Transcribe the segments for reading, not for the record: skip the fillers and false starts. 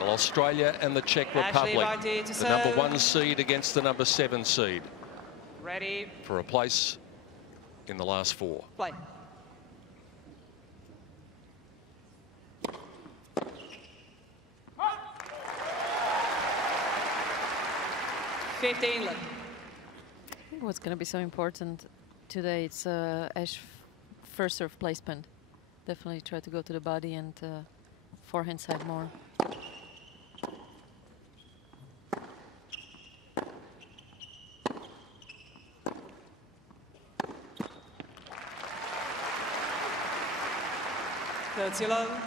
Well, Australia and the Czech Republic, the number 1 seed against the number 7 seed. Ready. For a place in the last 4. Play. What's going to be so important today, it's Ash first serve placement. Definitely try to go to the body and forehand side more. Thirty love.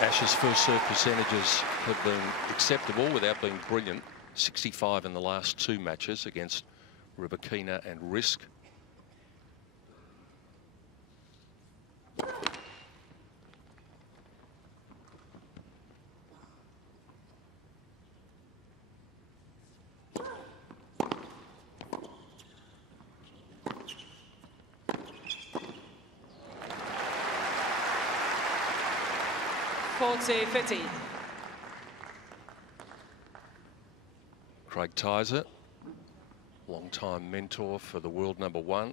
Ash's first serve percentages have been acceptable without being brilliant. 65 in the last 2 matches against Rybakina and Risk. Craig Tyser, long-time mentor for the world number 1.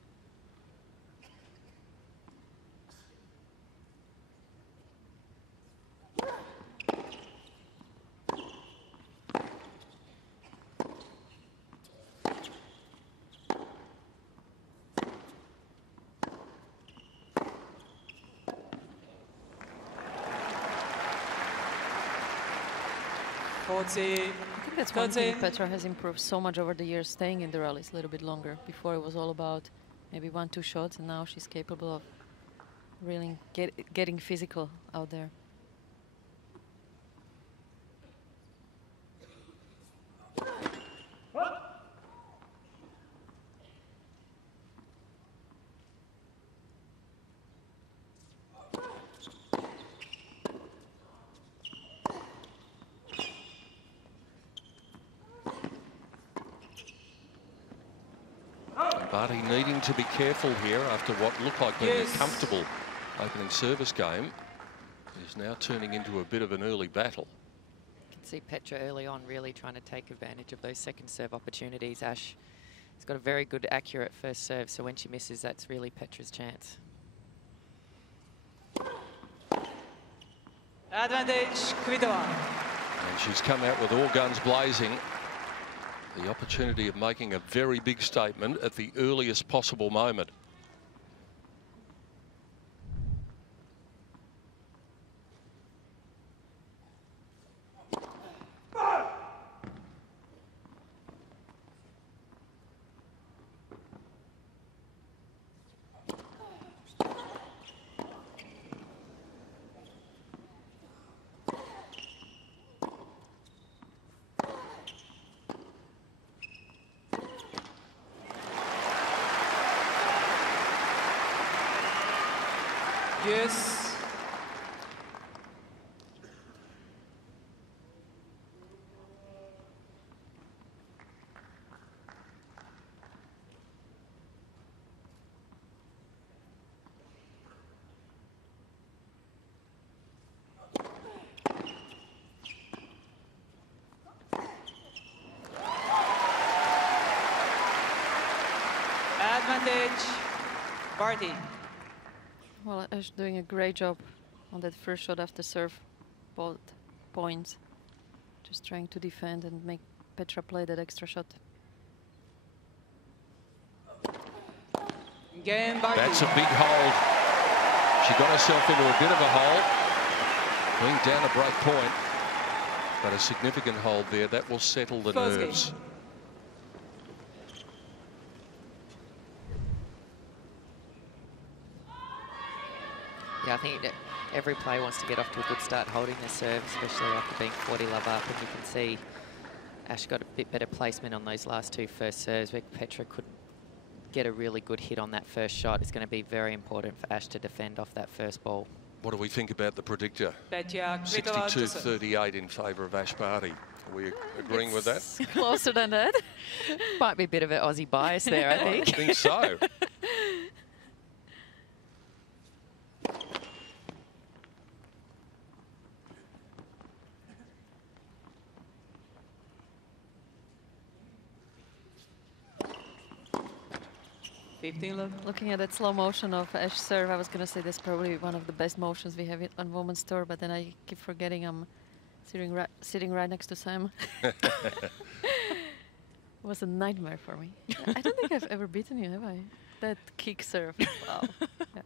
I think that's one thing Petra has improved so much over the years, staying in the rallies a little bit longer. Before it was all about maybe 1-2 shots, and now she's capable of really getting physical out there. Barty needing to be careful here after what looked like being a comfortable opening service game. Is now turning into a bit of an early battle. You can see Petra early on really trying to take advantage of those second serve opportunities. Ash has got a very good, accurate first serve, so when she misses, that's really Petra's chance. Advantage, Kvitova. And she's come out with all guns blazing. The opportunity of making a very big statement at the earliest possible moment. Yes. Advantage, Barty. Well, Ash doing a great job on that first shot after serve, both points. Just trying to defend and make Petra play that extra shot. Game, Barty. That's a big hold. She got herself into a bit of a hole. Going down a break point, but a significant hold there. That will settle the nerves. Game. Yeah, I think every player wants to get off to a good start holding their serve, especially after being 40 love up. And you can see Ash got a bit better placement on those last 2 first serves, where Petra could get a really good hit on that first shot. It's going to be very important for Ash to defend off that first ball. What do we think about the predictor? Petra Kvitova to serve. 62-38 in favour of Ash Barty. Are we agreeing with that? Closer than that. Might be a bit of an Aussie bias there, I think. I think so. Looking at that slow motion of Ash serve, I was going to say that's probably one of the best motions we have on Women's Tour, but then I keep forgetting I'm sitting right next to Sam. It was a nightmare for me. I don't think I've ever beaten you, have I? That kick serve. Wow. Yeah.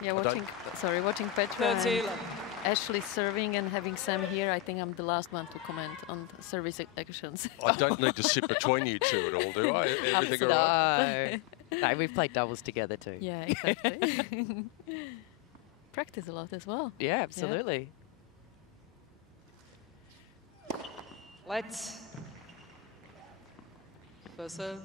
Yeah, watching Petra and Ashleigh serving and having Sam here, I think I'm the last one to comment on service actions. I don't need to sit between you two at all, do I? Everything all right? No, we've played doubles together too. Yeah, exactly. Practice a lot as well. Yeah, absolutely. Yeah. Let's. First serve.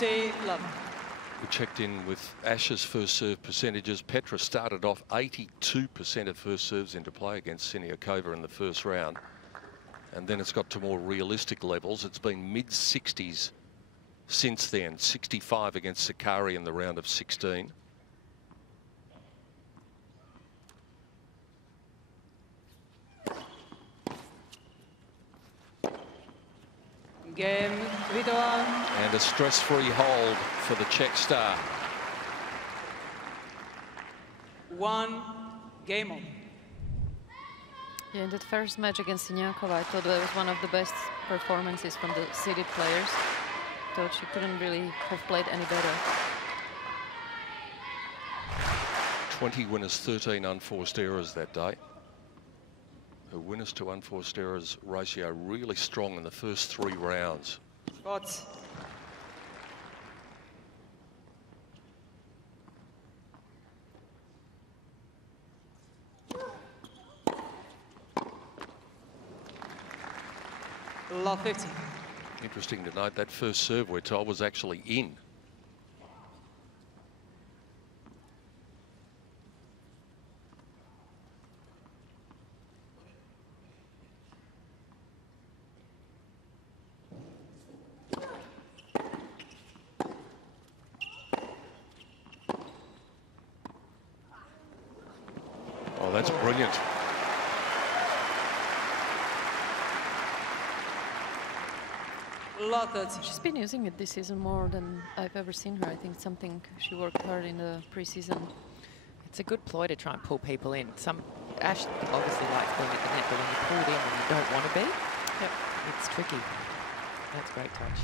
We checked in with Ash's first serve percentages. Petra started off 82% of first serves into play against Siniakova in the first round. And then it's got to more realistic levels. It's been mid-60s since then. 65 against Sakari in the round of 16. Game, Kvitova. And a stress-free hold for the Czech star. 1 game on. Yeah, in that first match against Siniakova, I thought that was one of the best performances from the seeded players. Thought she couldn't really have played any better. 20 winners, 13 unforced errors that day. Her winners to unforced errors ratio really strong in the first 3 rounds. Shots. Love 50. Interesting to note that first serve we're told was actually in. Oh, that's brilliant. She's been using it this season more than I've ever seen her. I think it's something she worked hard in the preseason. It's a good ploy to try and pull people in. Ash obviously likes being at the net, but when you're pulled in when you don't want to be, it's tricky. That's great touch.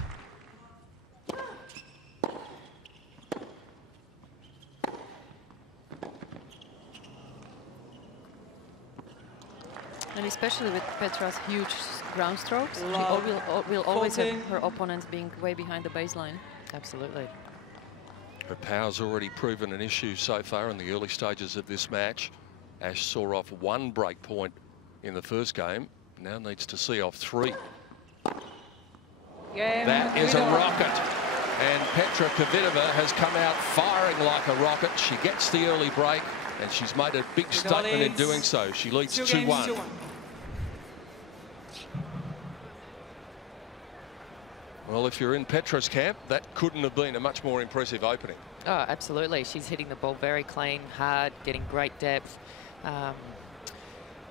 And especially with Petra's huge ground strokes, she will always have her opponents being way behind the baseline. Absolutely. Her power's already proven an issue so far in the early stages of this match. Ash saw off 1 break point in the first game, now needs to see off 3. That is a rocket. And Petra Kvitova has come out firing like a rocket. She gets the early break, and she's made a big statement in doing so. She leads 2-1. Well, if you're in Petra's camp, that couldn't have been a much more impressive opening. Oh, absolutely. She's hitting the ball very clean, hard, getting great depth.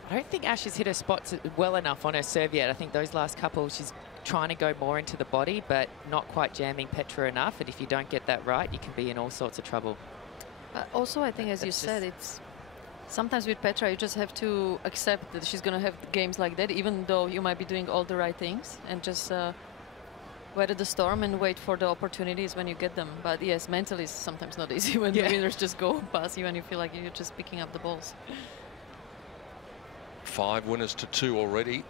I don't think Ash has hit her spots well enough on her serve yet. I think those last couple, she's trying to go more into the body, but not quite jamming Petra enough. And if you don't get that right, you can be in all sorts of trouble. Also, I think, as you said, it's sometimes with Petra, you just have to accept that she's going to have games like that, even though you might be doing all the right things, and just weather the storm and wait for the opportunities when you get them. But yes, mentally it's sometimes not easy when the winners just go past you and you feel like you're just picking up the balls. 5 winners to 2 already.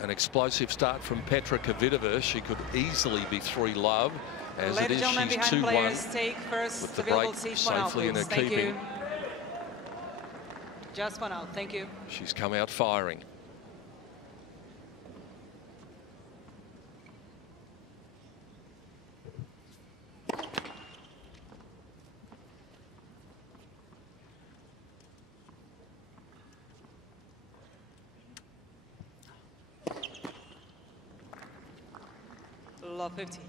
An explosive start from Petra Kvitova. She could easily be 3-love. As it is, she's 2-1 with the break safely in her keeping. Just one out, thank you. She's come out firing. Love 15.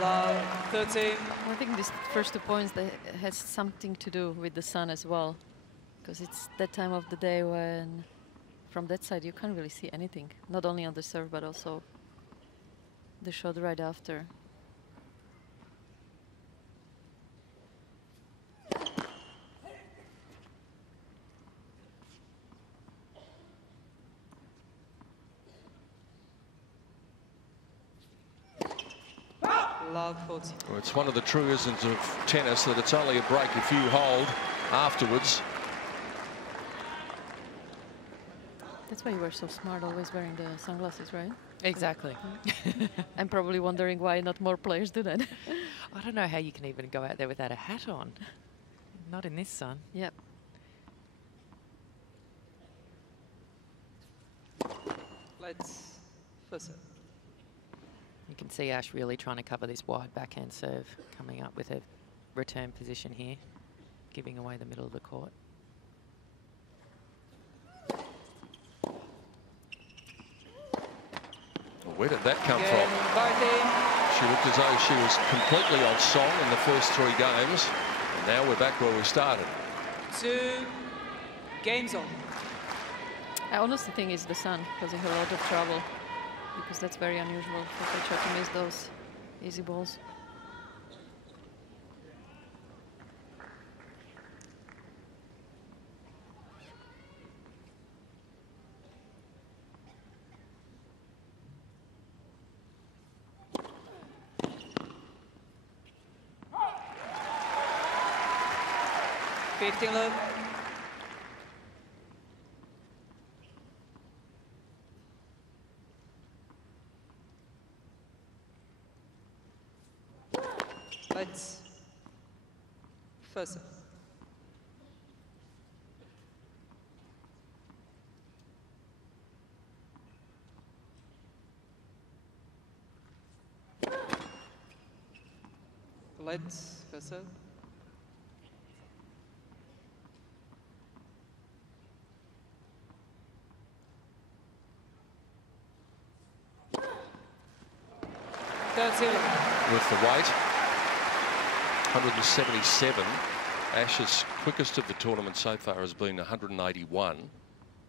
Love 13. I think these first 2 points, that has something to do with the sun as well, because it's that time of the day when from that side you can't really see anything, not only on the serve but also the shot right after. Love 40. Well, it's one of the truisms of tennis that it's only a break if you hold afterwards. That's why you were so smart, always wearing the sunglasses, right? Exactly. I'm probably wondering why not more players do that. I don't know how you can even go out there without a hat on. Not in this sun. Yep. Let's first serve. You can see Ash really trying to cover this wide backhand serve, coming up with a return position here, giving away the middle of the court. Where did that come from? She looked as though she was completely on song in the first 3 games. And now we're back where we started. 2 games on. I honestly think it's the sun causing a lot of trouble, because that's very unusual for Petra to miss those easy balls. Love. Let's first serve. Let's first serve. With the weight, 177. Ash's quickest of the tournament so far has been 181.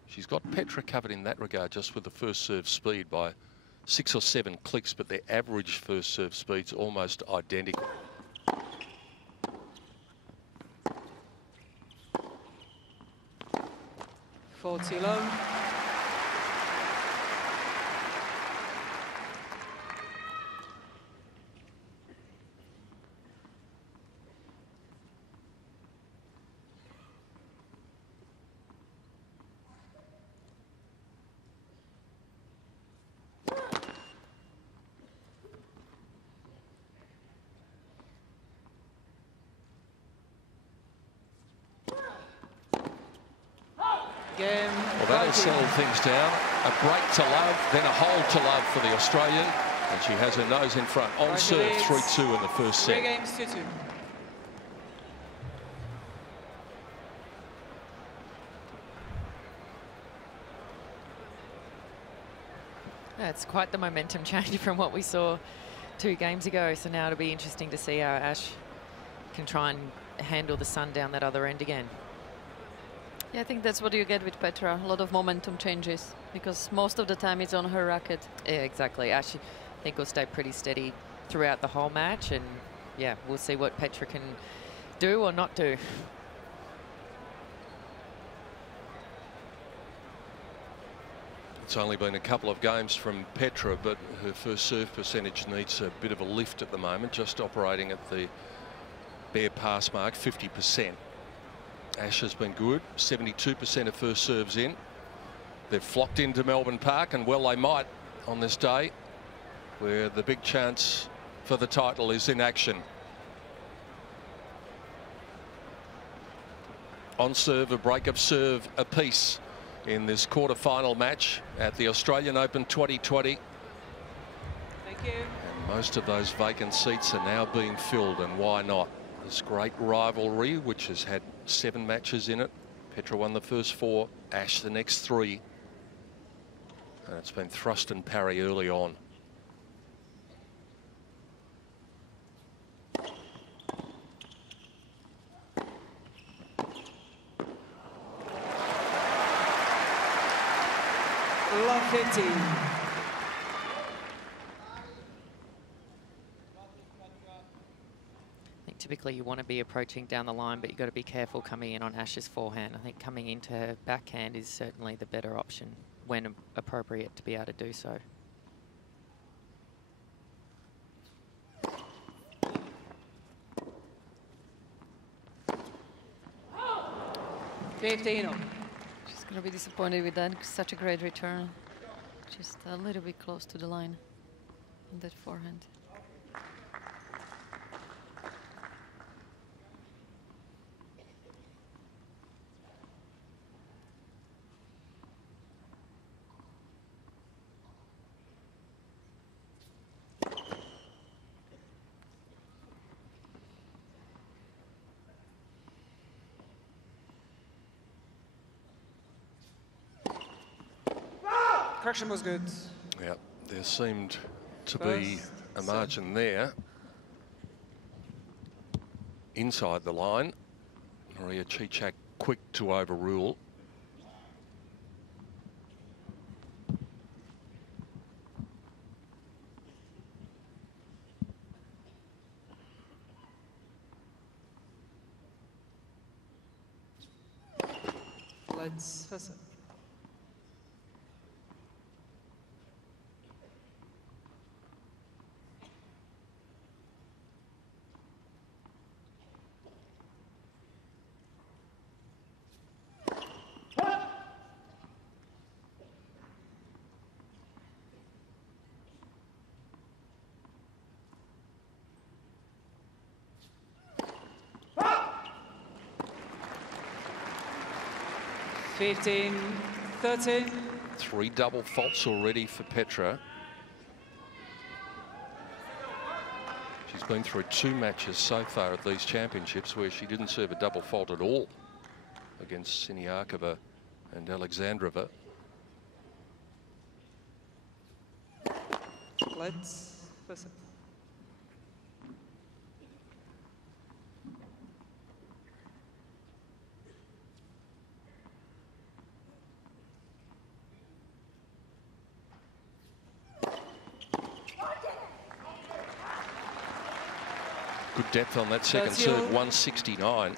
She's got Petra covered in that regard, just with the first serve speed by 6 or 7 clicks, but their average first serve speed's almost identical. Low. way to settle things down. A break to love, then a hold to love for the Australian. And she has her nose in front. On serve, 3-2 in the first set. 3 games to 2. Yeah, it's quite the momentum change from what we saw 2 games ago. So now it'll be interesting to see how Ash can try and handle the sun down that other end again. Yeah, I think that's what you get with Petra. A lot of momentum changes because most of the time it's on her racket. Yeah, exactly. Ash, I think, will stay pretty steady throughout the whole match. And yeah, we'll see what Petra can do or not do. It's only been a couple of games from Petra, but her first serve percentage needs a bit of a lift at the moment, just operating at the bare pass mark, 50%. Ash has been good, 72% of first serves in. They've flocked into Melbourne Park, and well they might on this day, where the big chance for the title is in action. On serve, a break of serve apiece in this quarter-final match at the Australian Open 2020. Thank you. And most of those vacant seats are now being filled, and why not? This great rivalry, which has had 7 matches in it. Petra won the first 4, Ash the next 3. And it's been thrust and parry early on. Love 15. Typically you want to be approaching down the line, but you've got to be careful coming in on Ash's forehand. I think coming into her backhand is certainly the better option when appropriate to be able to do so. She's going to be disappointed with that. Such a great return. Just a little bit close to the line on that forehand. Correction was good. Yeah, there seemed to be a margin there. Inside the line, Maria Cicak quick to overrule. Let's first set. Fifteen, 13. 3 double faults already for Petra. She's been through 2 matches so far at these championships where she didn't serve a double fault at all against Siniakova and Alexandrova. Let's first set. Good depth on that second serve, 169.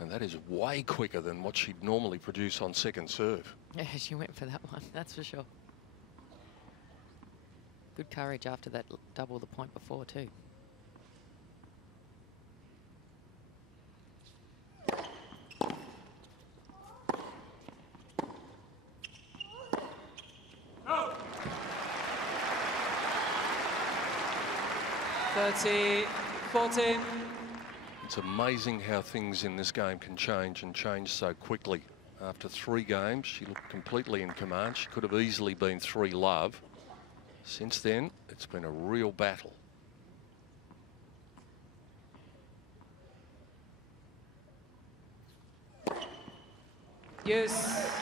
And that is way quicker than what she'd normally produce on second serve. Yeah, she went for that one, that's for sure. Good courage after that double the point before too. Oh. 30, 14. It's amazing how things in this game can change and change so quickly After 3 games, she looked completely in command. She could have easily been 3-love. Since then, it's been a real battle. Yes.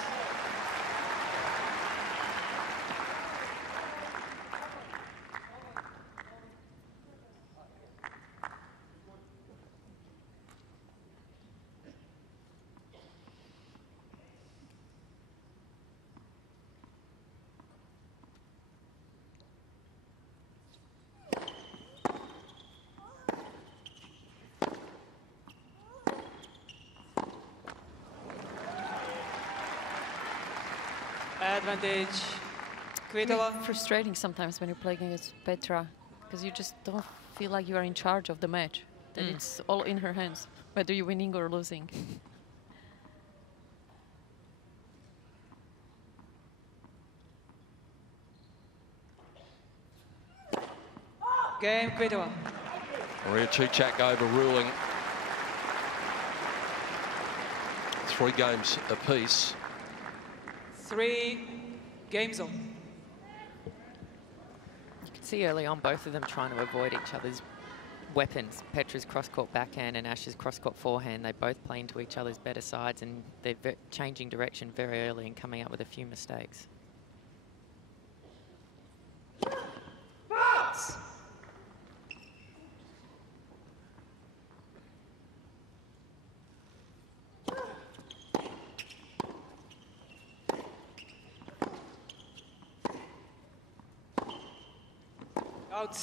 Advantage, Kvitova. It's frustrating sometimes when you're playing against Petra, because you just don't feel like you are in charge of the match. That it's all in her hands, whether you're winning or losing. Game, Kvitova. Maria Cicak overruling. 3 games apiece. 3 games on. You can see early on both of them trying to avoid each other's weapons. Petra's cross-court backhand and Ash's cross-court forehand. They both play into each other's better sides, and they're changing direction very early and coming up with a few mistakes. Out.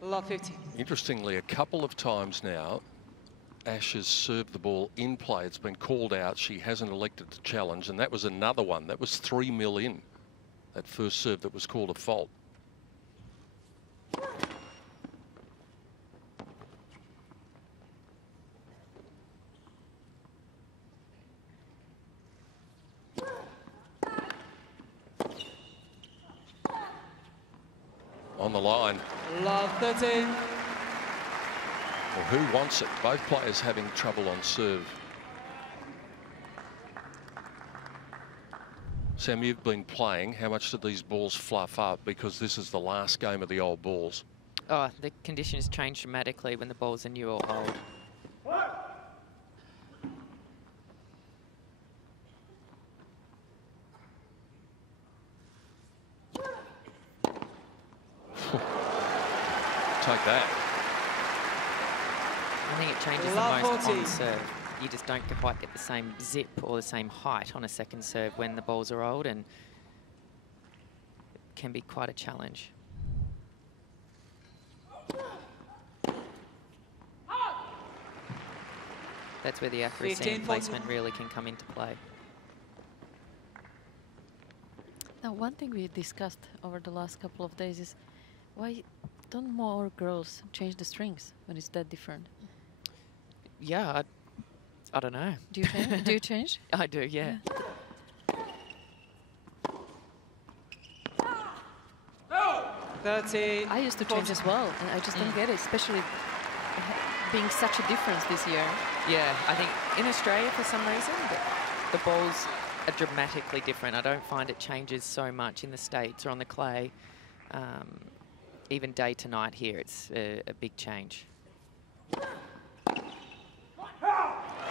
Love 15. Interestingly, a couple of times now, Ash has served the ball in play. It's been called out. She hasn't elected to challenge, and that was another one. That was 3-0 in. That first serve that was called a fault. On the line. Love 13. Well, who wants it? Both players having trouble on serve. Sam, you've been playing. How much do these balls fluff up? Because this is the last game of the old balls. Oh, the conditions change dramatically when the balls are new or old. Take that. I think it changes the most on serve. You just don't quite get the same zip or the same height on a second serve when the balls are old, and it can be quite a challenge. That's where the accuracy and placement really can come into play. Now, one thing we discussed over the last couple of days is why don't more girls change the strings when it's that different? Yeah, I don't know. Do you change? Do you change? I do, yeah. 30. I used to change as well, and I just don't get it, especially being such a difference this year. Yeah, I think in Australia, for some reason, the balls are dramatically different. I don't find it changes so much in the States or on the clay. Even day to night here, it's a big change.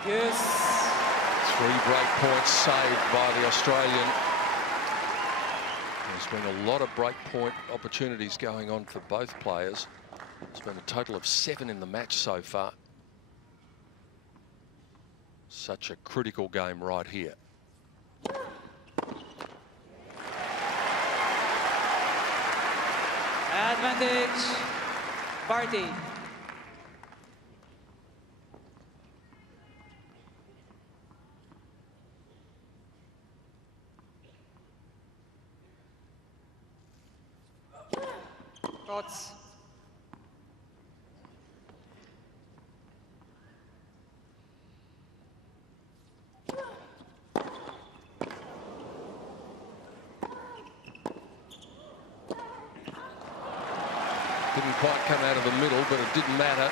Yes. 3 break points saved by the Australian. There's been a lot of break point opportunities going on for both players. It's been a total of 7 in the match so far. Such a critical game right here. Advantage, Barty. Thoughts? Didn't quite come out of the middle, but it didn't matter.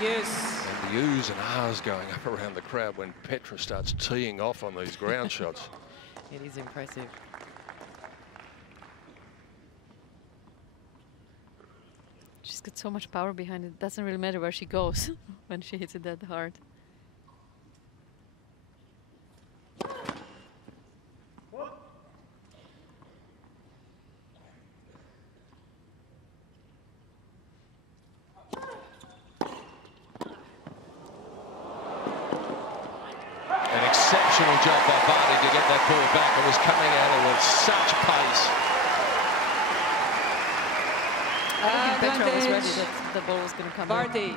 Yes. And the oohs and ahs going up around the crowd when Petra starts teeing off on these ground shots. It is impressive. She's got so much power behind it. Doesn't really matter where she goes when she hits it that hard. Exceptional job by Barty to get that ball back. It was coming at her with such pace. I think Petra was ready that the ball was going to come Barty. in.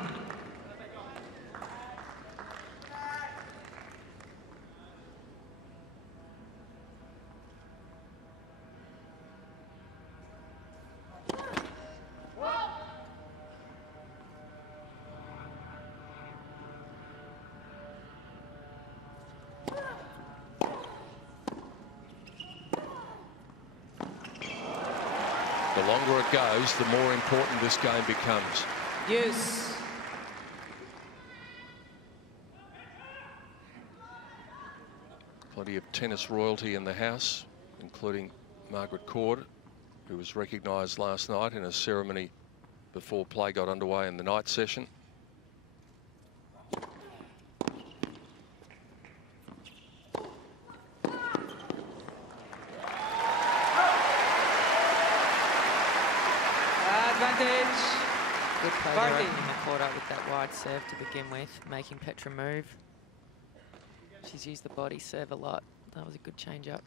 The longer it goes, the more important this game becomes. Yes. Plenty of tennis royalty in the house, including Margaret Court, who was recognised last night in a ceremony before play got underway in the night session. Good play there, opening the court up with that wide serve to begin with, making Petra move. She's used the body serve a lot. That was a good change-up.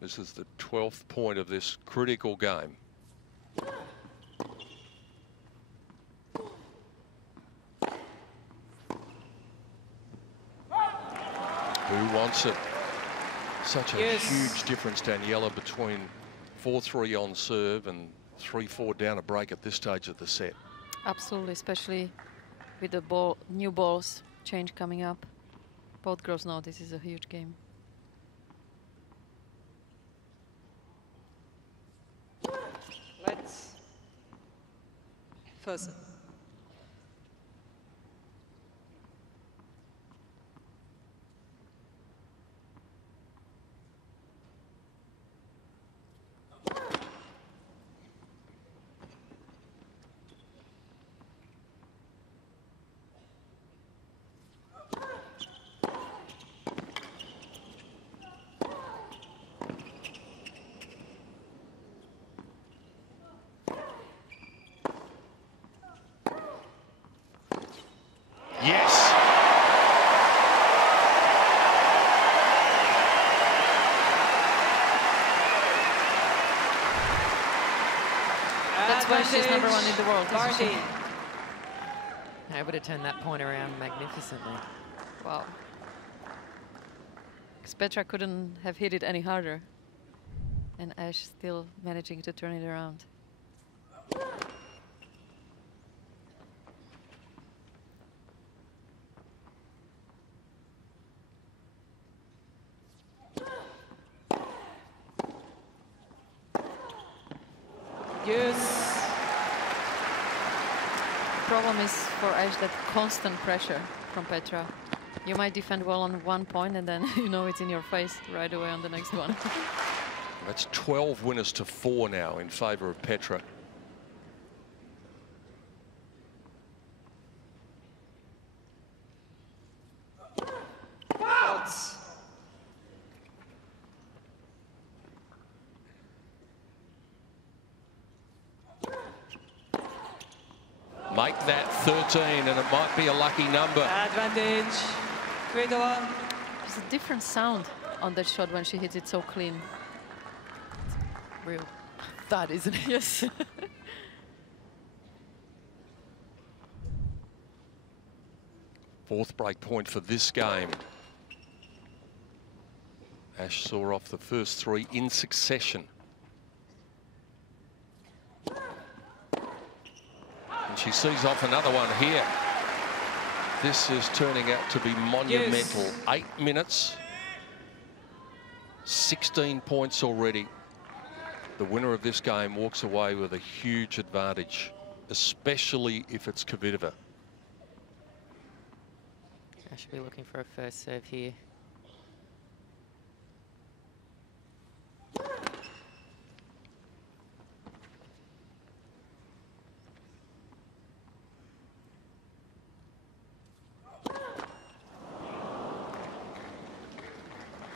This is the 12th point of this critical game. Who wants it? Such a huge difference, Daniela, between 4-3 on serve and 3-4 down a break at this stage of the set. Absolutely, especially with the new balls change coming up. Both girls know this is a huge game. Let's first. That's why she's #1 in the world. Barty. Able to turn that point around magnificently. Wow. Because Petra couldn't have hit it any harder. And Ash still managing to turn it around. Yes. The problem is for Ash that constant pressure from Petra. You might defend well on one point and then you know it's in your face right away on the next one. That's 12 winners to 4 now in favour of Petra. Make that 13 and it might be a lucky number. Advantage. Kvitova. There's a different sound on that shot when she hits it so clean. It's real thud, isn't it? Yes. Fourth break point for this game. Ash saw off the first 3 in succession. And she sees off another one here. This is turning out to be monumental. Yes. 8 minutes, 16 points already. The winner of this game walks away with a huge advantage. especially if it's Kvitova. I should be looking for a first serve here.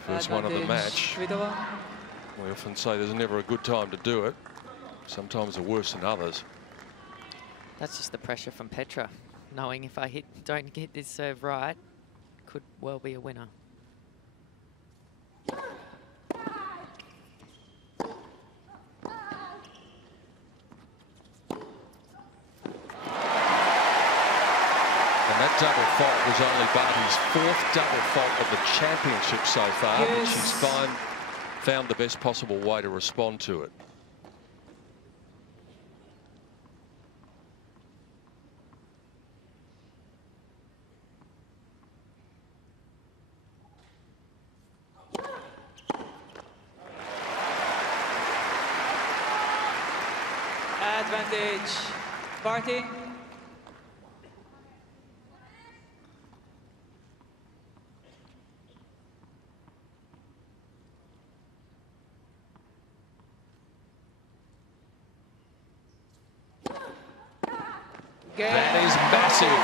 First one of the match. We often say there's never a good time to do it. Sometimes they're worse than others. That's just the pressure from Petra, knowing if I don't get this serve right, could well be a winner. That double fault was only Barty's 4th double fault of the championship so far, but she's found the best possible way to respond to it. Advantage, Barty. That is massive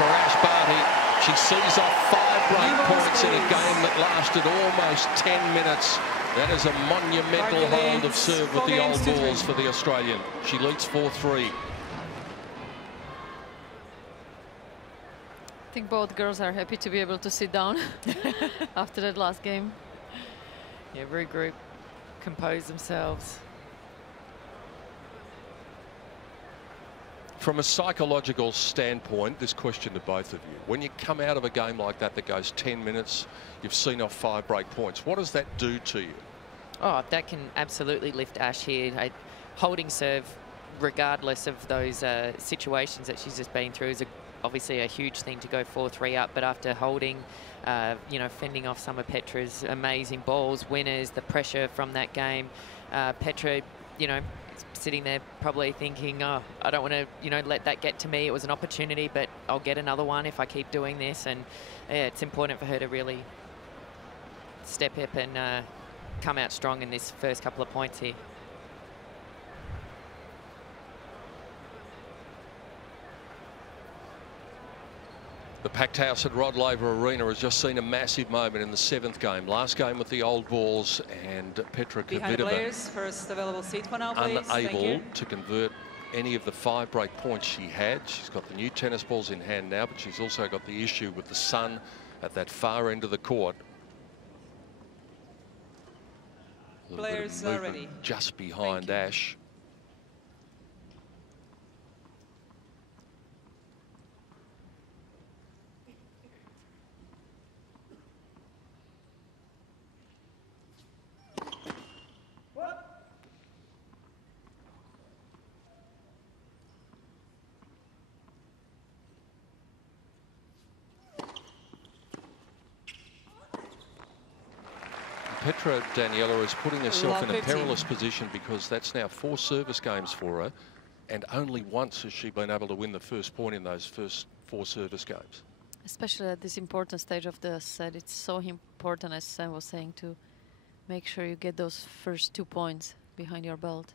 for Ash Barty. She sees off 5 break points in a game that lasted almost 10 minutes. That is a monumental hold of serve with the old balls for the Australian. She leads 4-3. I think both girls are happy to be able to sit down after that last game. Yeah, regroup, compose themselves. From a psychological standpoint, this question to both of you. When you come out of a game like that that goes 10 minutes, you've seen off 5 break points. What does that do to you? Oh, that can absolutely lift Ash here. Holding serve, regardless of those situations that she's just been through, is obviously a huge thing to go 4-3 up. But after holding, you know, fending off some of Petra's amazing balls, winners, the pressure from that game, Petra, you know, sitting there probably thinking, oh, I don't want to, you know, let that get to me. It was an opportunity, but I'll get another one if I keep doing this. And yeah, it's important for her to really step up and come out strong in this first couple of points here. The packed house at Rod Laver Arena has just seen a massive moment in the 7th game. Last game with the old balls, and Petra Kvitova first available seat for now, please. unable to convert any of the 5 break points she had. She's got the new tennis balls in hand now, but she's also got the issue with the sun at that far end of the court. Players are ready. Just behind Ash. Petra, Daniela, is putting herself in a perilous position because that's now 4 service games for her, and only once has she been able to win the first point in those first 4 service games. Especially at this important stage of the set, it's so important, as Sam was saying, to make sure you get those first 2 points behind your belt.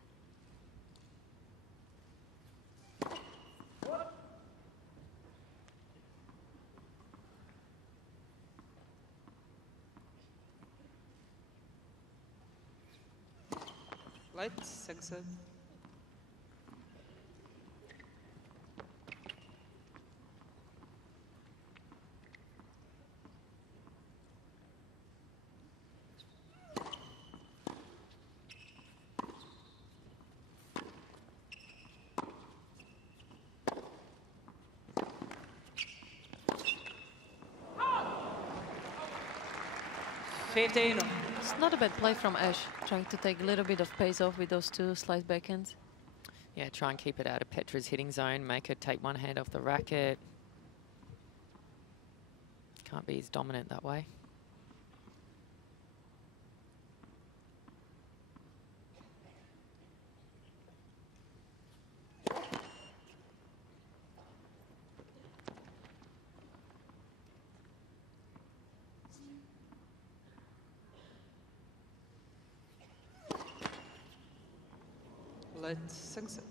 Let's exit. It's not a bad play from Ash, trying to take a little bit of pace off with those 2 slice backhands. Yeah, try and keep it out of Petra's hitting zone, make her take one hand off the racket. Can't be as dominant that way. Let's succeed.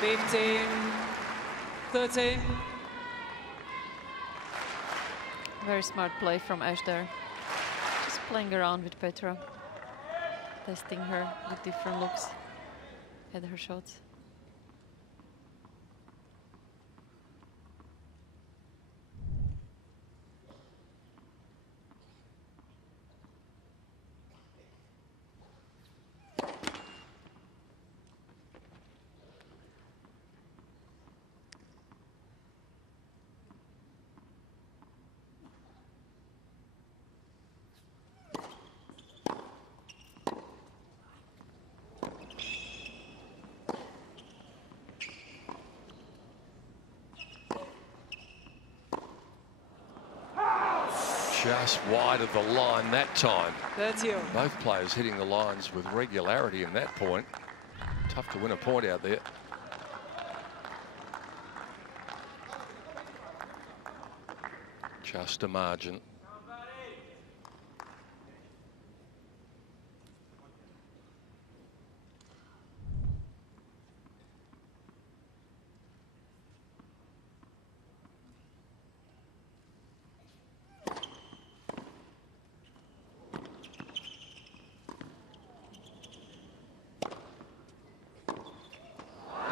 Fifteen, 30. Very smart play from Ash there. Just playing around with Petra, testing her with different looks at her shots. Just wide of the line that time. That's you. Both players hitting the lines with regularity in that point. Tough to win a point out there. Just a margin.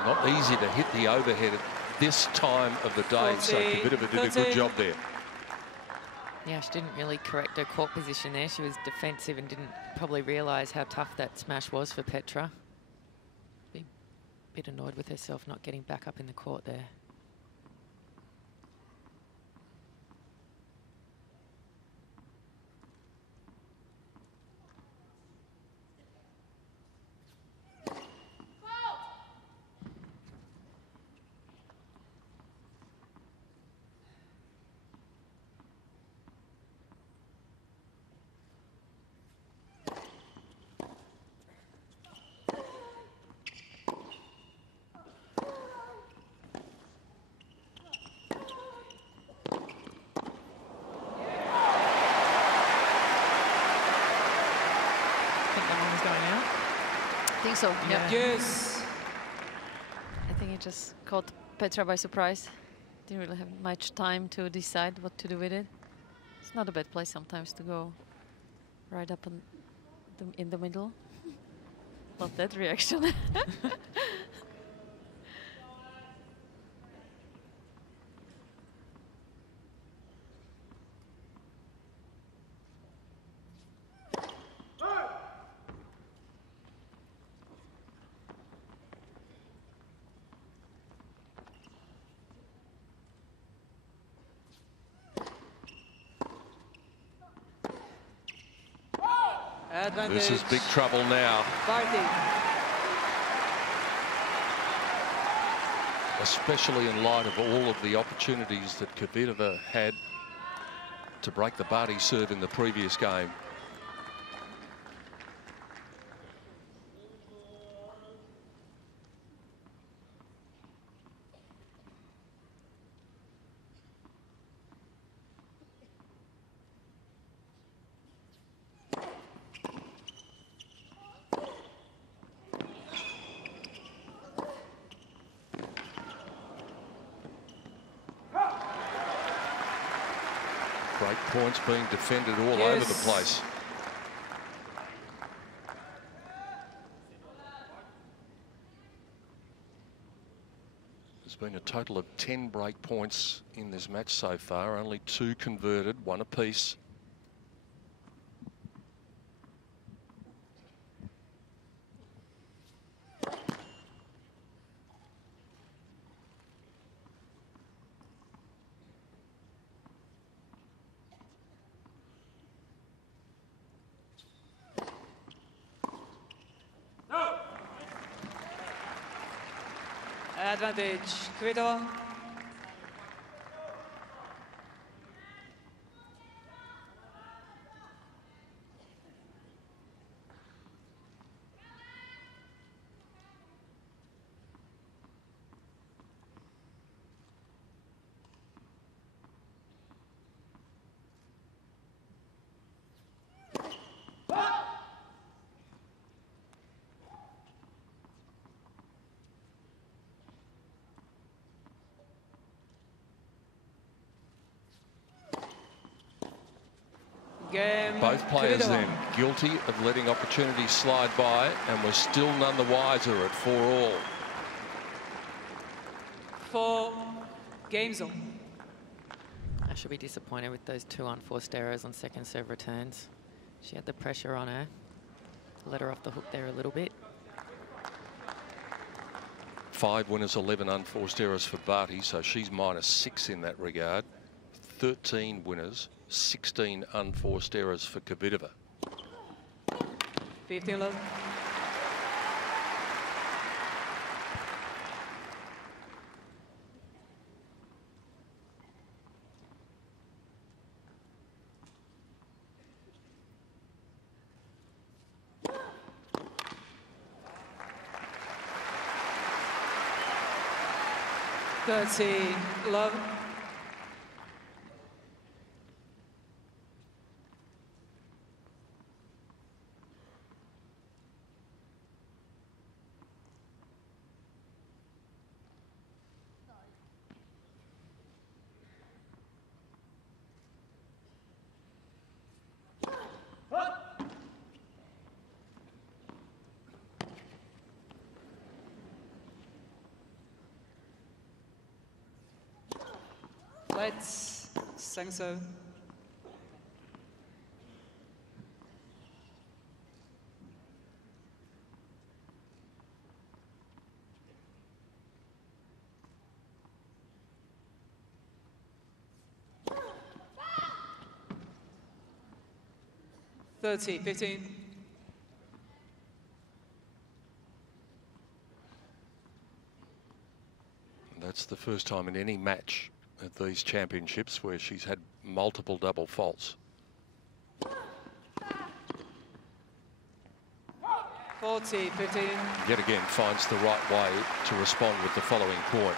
Not easy to hit the overhead at this time of the day, so Kvitova did a good job there. Yeah, she didn't really correct her court position there. She was defensive and didn't probably realise how tough that smash was for Petra. Be a bit annoyed with herself not getting back up in the court there. I think so. Yeah. Yes. I think it just caught Petra by surprise. Didn't really have much time to decide what to do with it. It's not a bad place sometimes to go right up in the middle. Not that reaction. Advantage. This is big trouble now. Barty. Especially in light of all of the opportunities that Kvitova had to break the Barty serve in the previous game. Break points being defended all over the place. There's been a total of 10 break points in this match so far, only 2 converted, 1 apiece. Advantage, Kvitova. Game. Both players Kvitova. then guilty of letting opportunities slide by and were still none the wiser at 4-all. 4 games on. I should be disappointed with those 2 unforced errors on second serve returns. She had the pressure on her. Let her off the hook there a little bit. 5 winners, 11 unforced errors for Barty, so she's -6 in that regard. 13 winners, 16 unforced errors for Kvitova. 15 love. Love. Let's sing so. Thirty, 15. That's the first time in any match at these championships where she's had multiple double faults. 40, 15. Yet again finds the right way to respond with the following point.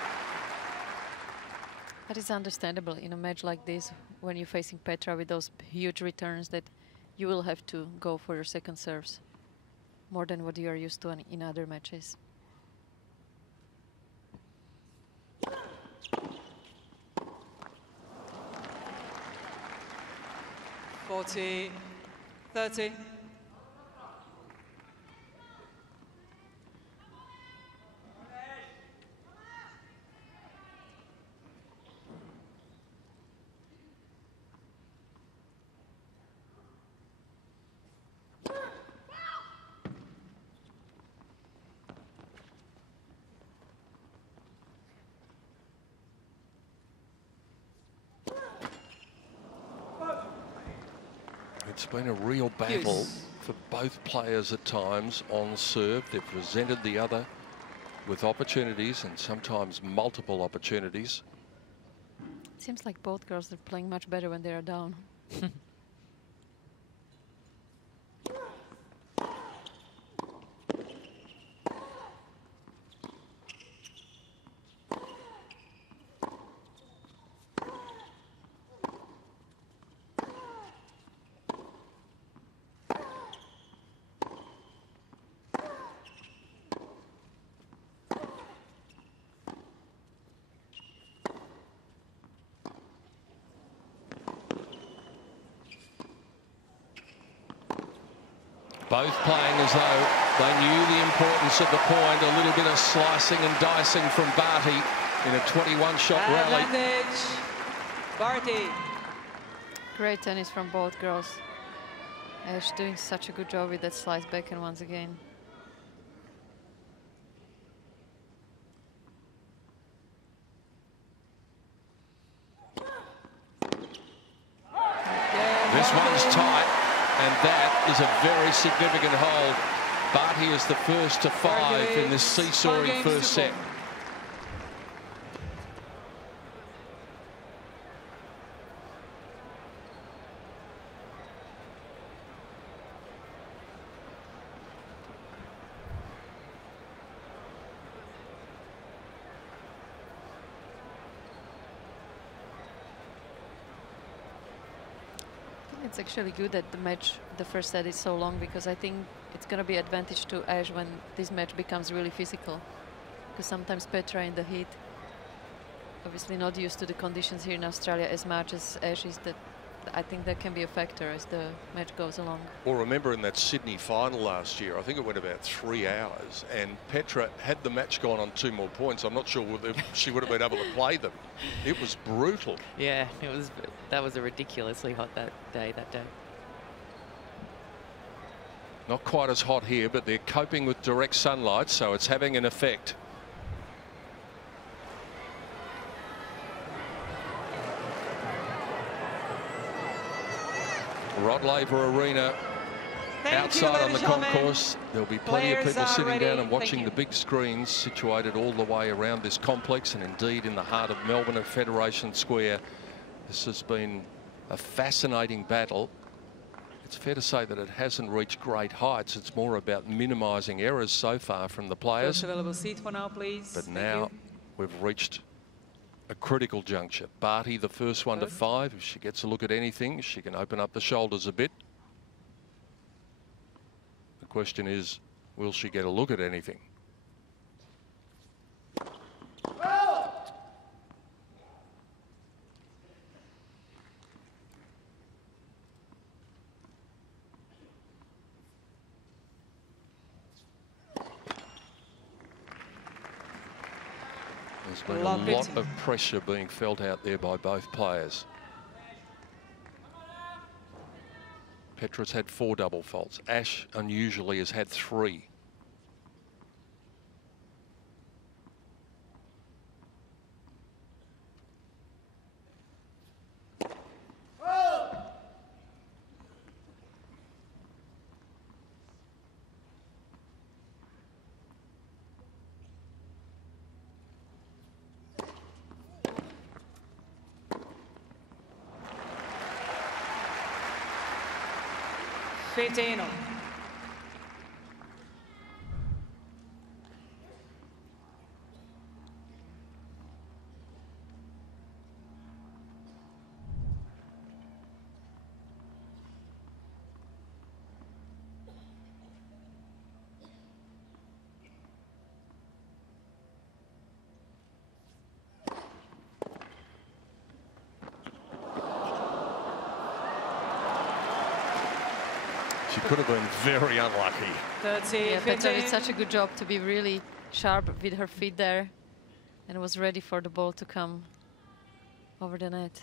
That is understandable in a match like this when you're facing Petra with those huge returns that you will have to go for your second serves more than what you are used to in other matches. Forty, 30. It's been a real battle for both players at times on serve. They've presented the other with opportunities and sometimes multiple opportunities. It seems like both girls are playing much better when they are down. Both playing as though they knew the importance of the point. A little bit of slicing and dicing from Barty in a 21-shot rally. Advantage, Barty. Great tennis from both girls. Ash doing such a good job with that slice backhand once again. This one's tight, and that is a very significant hold. Barty is the first to 5 in this seesawing first set. it's actually good that the first set is so long, because I think it's going to be advantage to Ash when this match becomes really physical. Because sometimes Petra in the heat, obviously not used to the conditions here in Australia as much as Ash is, that I think that can be a factor as the match goes along. Well, remember in that Sydney final last year, I think it went about 3 hours, and Petra, had the match gone on 2 more points, I'm not sure whether she would have been able to play them. It was brutal. Yeah, that was a ridiculously hot day. Not quite as hot here, but they're coping with direct sunlight, so it's having an effect. Rod Laver Arena outside on the concourse. There'll be plenty of people sitting down and watching the big screens situated all the way around this complex, and indeed in the heart of Melbourne at Federation Square. This has been a fascinating battle. It's fair to say that it hasn't reached great heights. It's more about minimising errors so far from the players. First available seat for now, please. But now we've reached a critical juncture. Barty, the first one to 5. If she gets a look at anything, she can open up the shoulders a bit. The question is, will she get a look at anything? There's been a lot of pressure being felt out there by both players. Petra's had 4 double faults. Ash unusually has had 3. She could have been very unlucky. 30, yeah, Petra did such a good job to be really sharp with her feet there, and was ready for the ball to come over the net.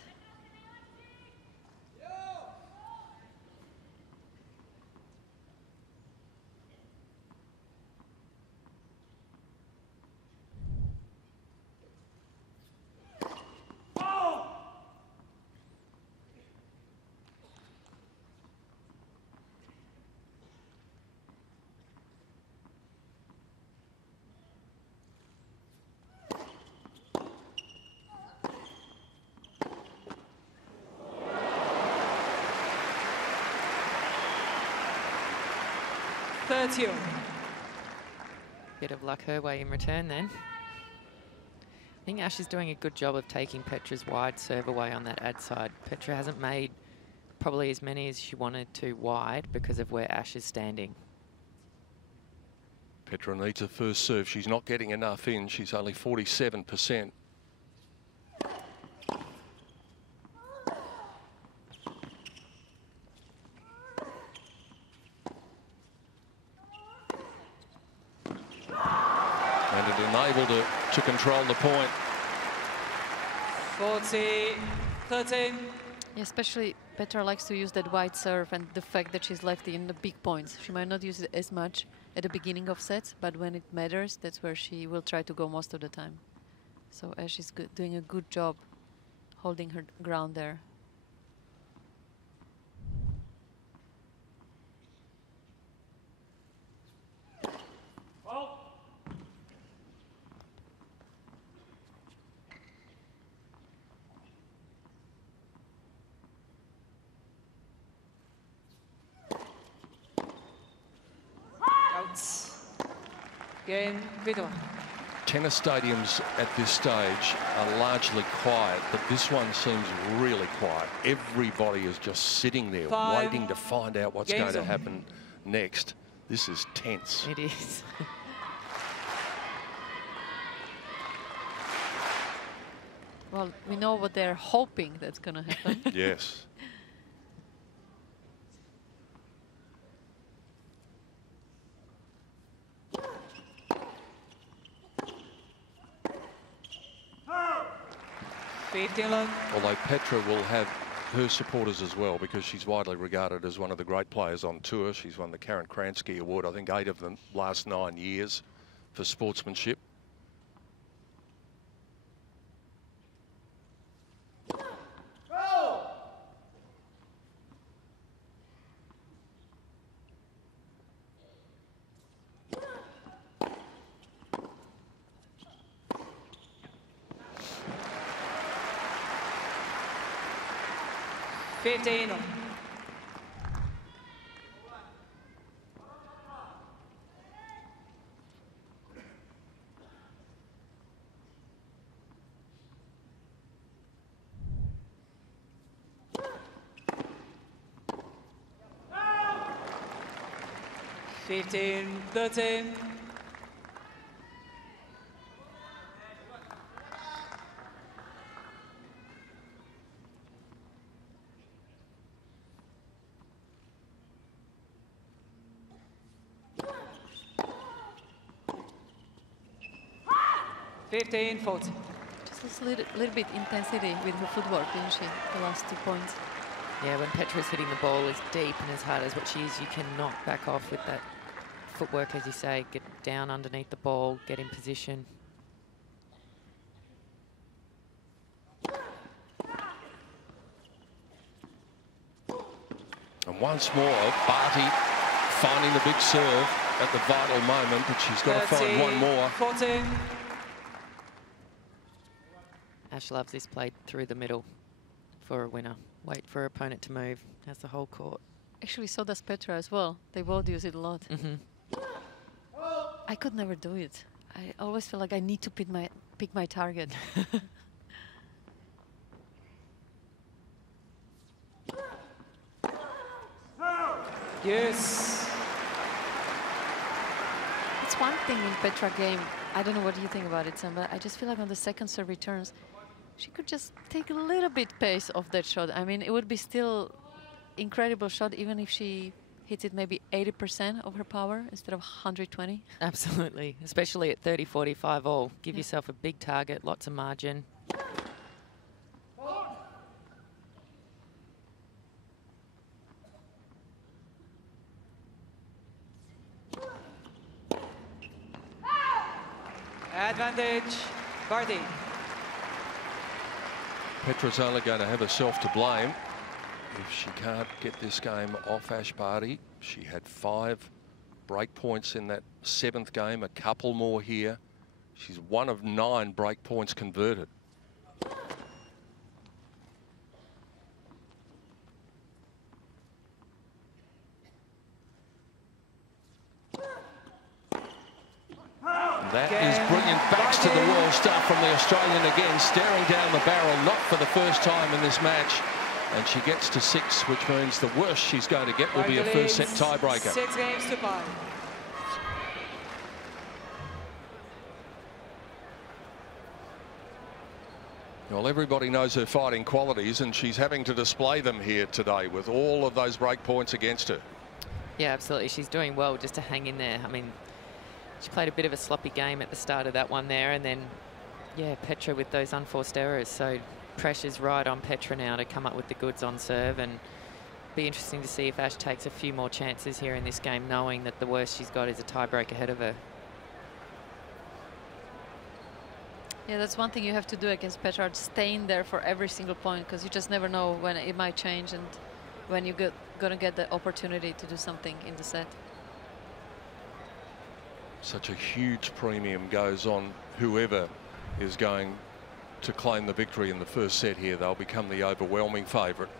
Bit of luck her way in return then. I think Ash is doing a good job of taking Petra's wide serve away on that ad side. Petra hasn't made probably as many as she wanted to wide because of where Ash is standing. Petra needs a first serve. She's not getting enough in. She's only 47%. And it enabled her to control the point. 40-13. Yeah, especially Petra likes to use that wide serve, and the fact that she's lefty in the big points. She might not use it as much at the beginning of sets, but when it matters, that's where she will try to go most of the time. So Ash is doing a good job holding her ground there. Game, Kvitova. tennis stadiums at this stage are largely quiet, but this one seems really quiet. Everybody is just sitting there waiting to find out what's going to happen next. This is tense. It is. Well, we know what they're hoping that's going to happen. Yes. Although Petra will have her supporters as well, because she's widely regarded as one of the great players on tour. She's won the Karen Kransky Award, I think 8 of the last 9 years for sportsmanship. Fifteen, 13. Just a little bit intensity with her footwork, didn't she, the last 2 points? Yeah, when Petra's hitting the ball as deep and as hard as what she is, you cannot back off with that footwork, as you say. Get down underneath the ball, get in position. And once more, Barty finding the big serve at the vital moment, but she's got to find one more. 14. Ash loves this played through the middle for a winner. Wait for her opponent to move. Has the whole court. Actually, so does Petra as well. They both use it a lot. I could never do it. I always feel like I need to pick my target. Yes. It's one thing in Petra game. I don't know what you think about it, Sam, but I just feel like on the second serve returns, she could just take a little bit pace off that shot. I mean, it would be still incredible shot even if she hits it maybe 80% of her power instead of 120. Absolutely, especially at 30-45 all. Give yourself a big target, lots of margin. Advantage, Barty. Petra's only going to have herself to blame if she can't get this game off Ash Barty. She had 5 break points in that 7th game, a couple more here. She's 1 of 9 break points converted. That is brilliant. Backs to the wall start from the Australian again, staring down the barrel, not for the first time in this match. And she gets to 6, which means the worst she's going to get will be a first set tiebreaker. 6 games to 5. Well, everybody knows her fighting qualities, and she's having to display them here today with all of those break points against her. Yeah, absolutely. She's doing well just to hang in there. I mean, she played a bit of a sloppy game at the start of that one there, and then, yeah, Petra with those unforced errors. So pressure's right on Petra now to come up with the goods on serve, and be interesting to see if Ash takes a few more chances here in this game, knowing that the worst she's got is a tiebreak ahead of her. Yeah, that's one thing you have to do against Petra, staying there for every single point, because you just never know when it might change and when you're gonna get the opportunity to do something in the set. Such a huge premium goes on whoever is going to claim the victory in the first set here. They'll become the overwhelming favourite.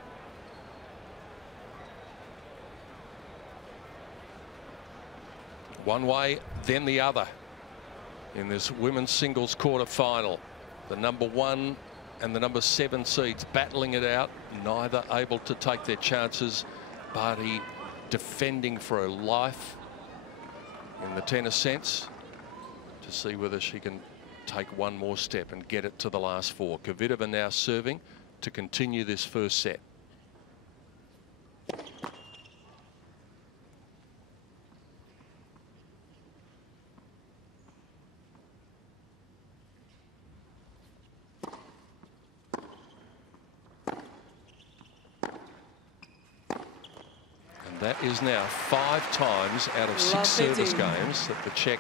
One way, then the other. in this women's singles quarter-final. The #1 and the #7 seeds battling it out, neither able to take their chances. Barty defending for her life in the tennis sense to see whether she can take one more step and get it to the last 4. Kvitova now serving to continue this first set. That is now 5 times out of 6 service games that the Czech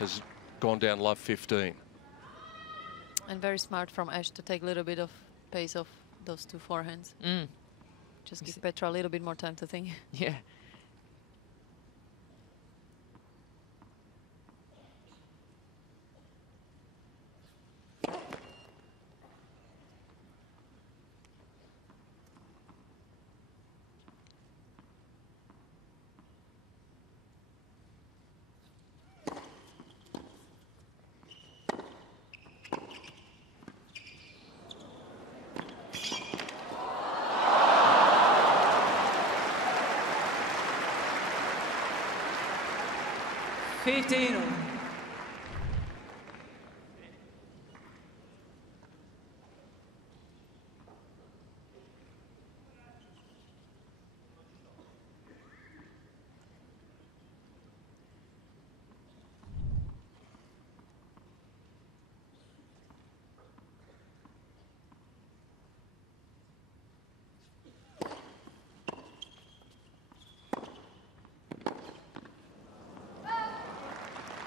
has gone down love 15. And very smart from Ash to take a little bit of pace off those 2 forehands. Just give Petra a little bit more time to think. Yeah.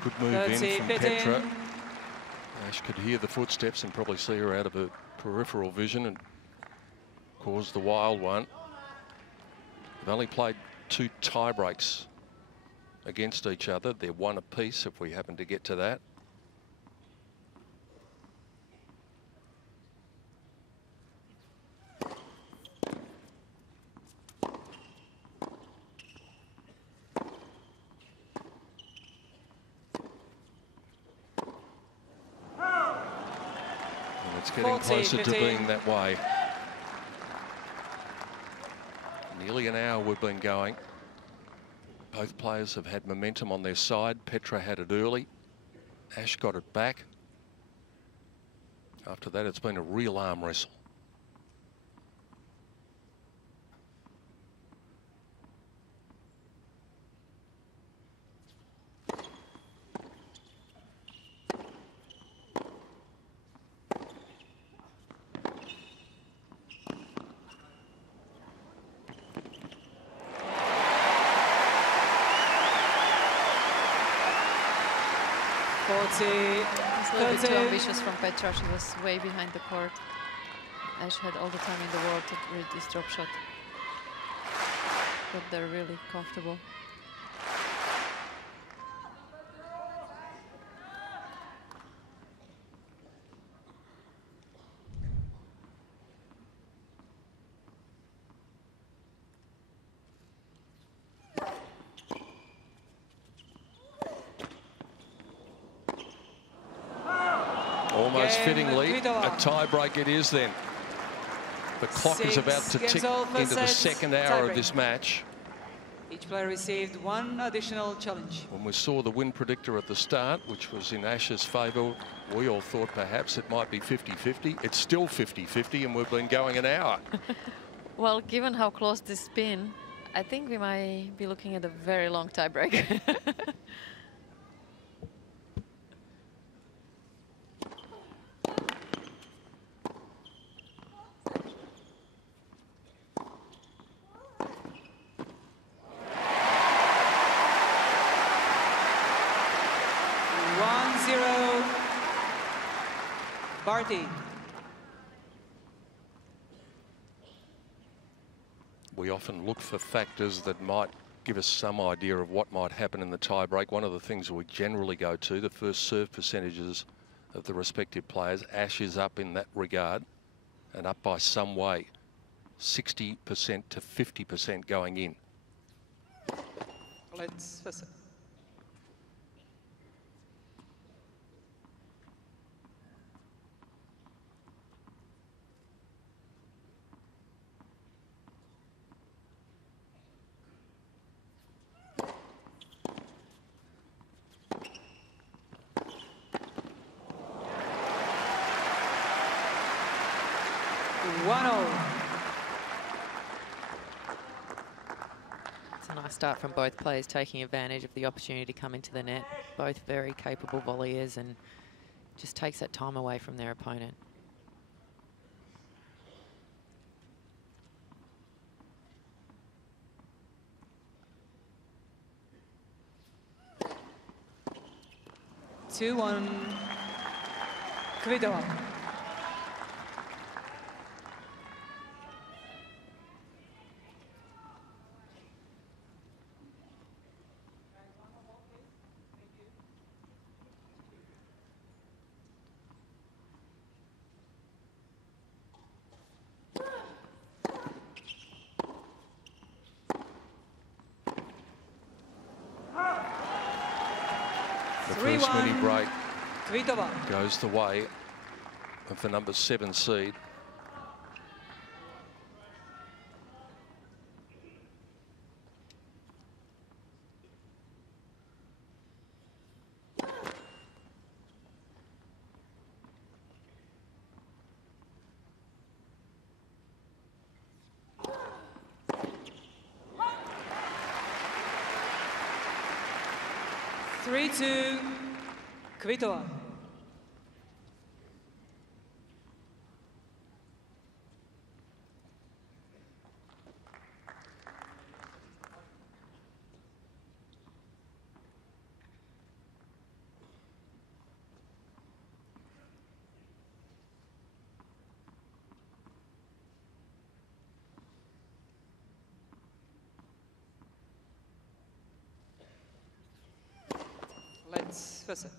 Good move in from Petra. Ash could hear the footsteps and probably see her out of her peripheral vision and caused the wild one. They've only played 2 tie breaks against each other. They're 1 apiece if we happen to get to that. Getting closer to being that way. Nearly an hour we've been going. Both players have had momentum on their side. Petra had it early. Ash got it back. After that, it's been a real arm wrestle. It's a little bit too ambitious from Petra. She was way behind the court. Ash had all the time in the world to read this drop shot. But they're really comfortable. Almost fittingly, a tie break it is then. The clock is about to tick into the second hour of this match. Each player received 1 additional challenge. When we saw the win predictor at the start, which was in Ash's favour, we all thought perhaps it might be 50-50. It's still 50-50 and we've been going an hour. Well, given how close this has been, I think we might be looking at a very long tie break. Barty. We often look for factors that might give us some idea of what might happen in the tie-break. One of the things we generally go to, the first serve percentages of the respective players. Ash is up in that regard and up by some way, 60% to 50% going in. Let's listen. 1-0. It's a nice start from both players, taking advantage of the opportunity to come into the net. Both very capable volleyers, and just takes that time away from their opponent. Two-one. Kvitova. The first mini break Kvitova. goes the way of the number 7 seed. Three-two. Kvitova. Let's first set.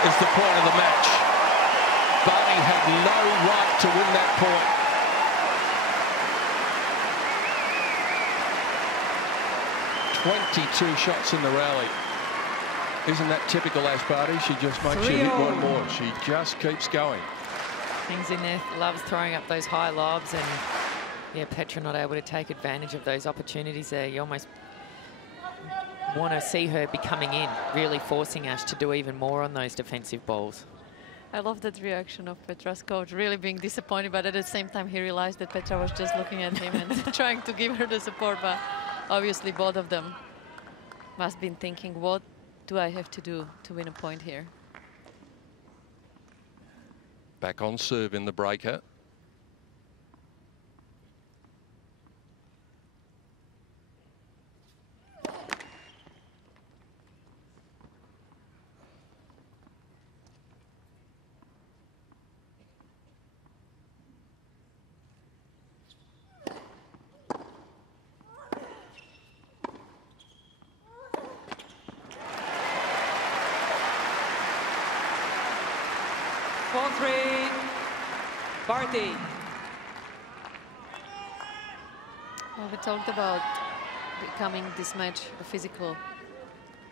Is the point of the match. Barty had no right to win that point. 22 shots in the rally. Isn't that typical Ash Barty? She just makes you hit one more. She just keeps going. Things in there, loves throwing up those high lobs, and yeah, Petra not able to take advantage of those opportunities there. You almost want to see her be coming in, really forcing Ash to do even more on those defensive balls. I love that reaction of Petra's coach, really being disappointed, but at the same time he realized that Petra was just looking at him and trying to give her the support, but obviously both of them must have been thinking, what do I have to do to win a point here? Back on serve in the breaker. Barty. Well, we talked about becoming this match a physical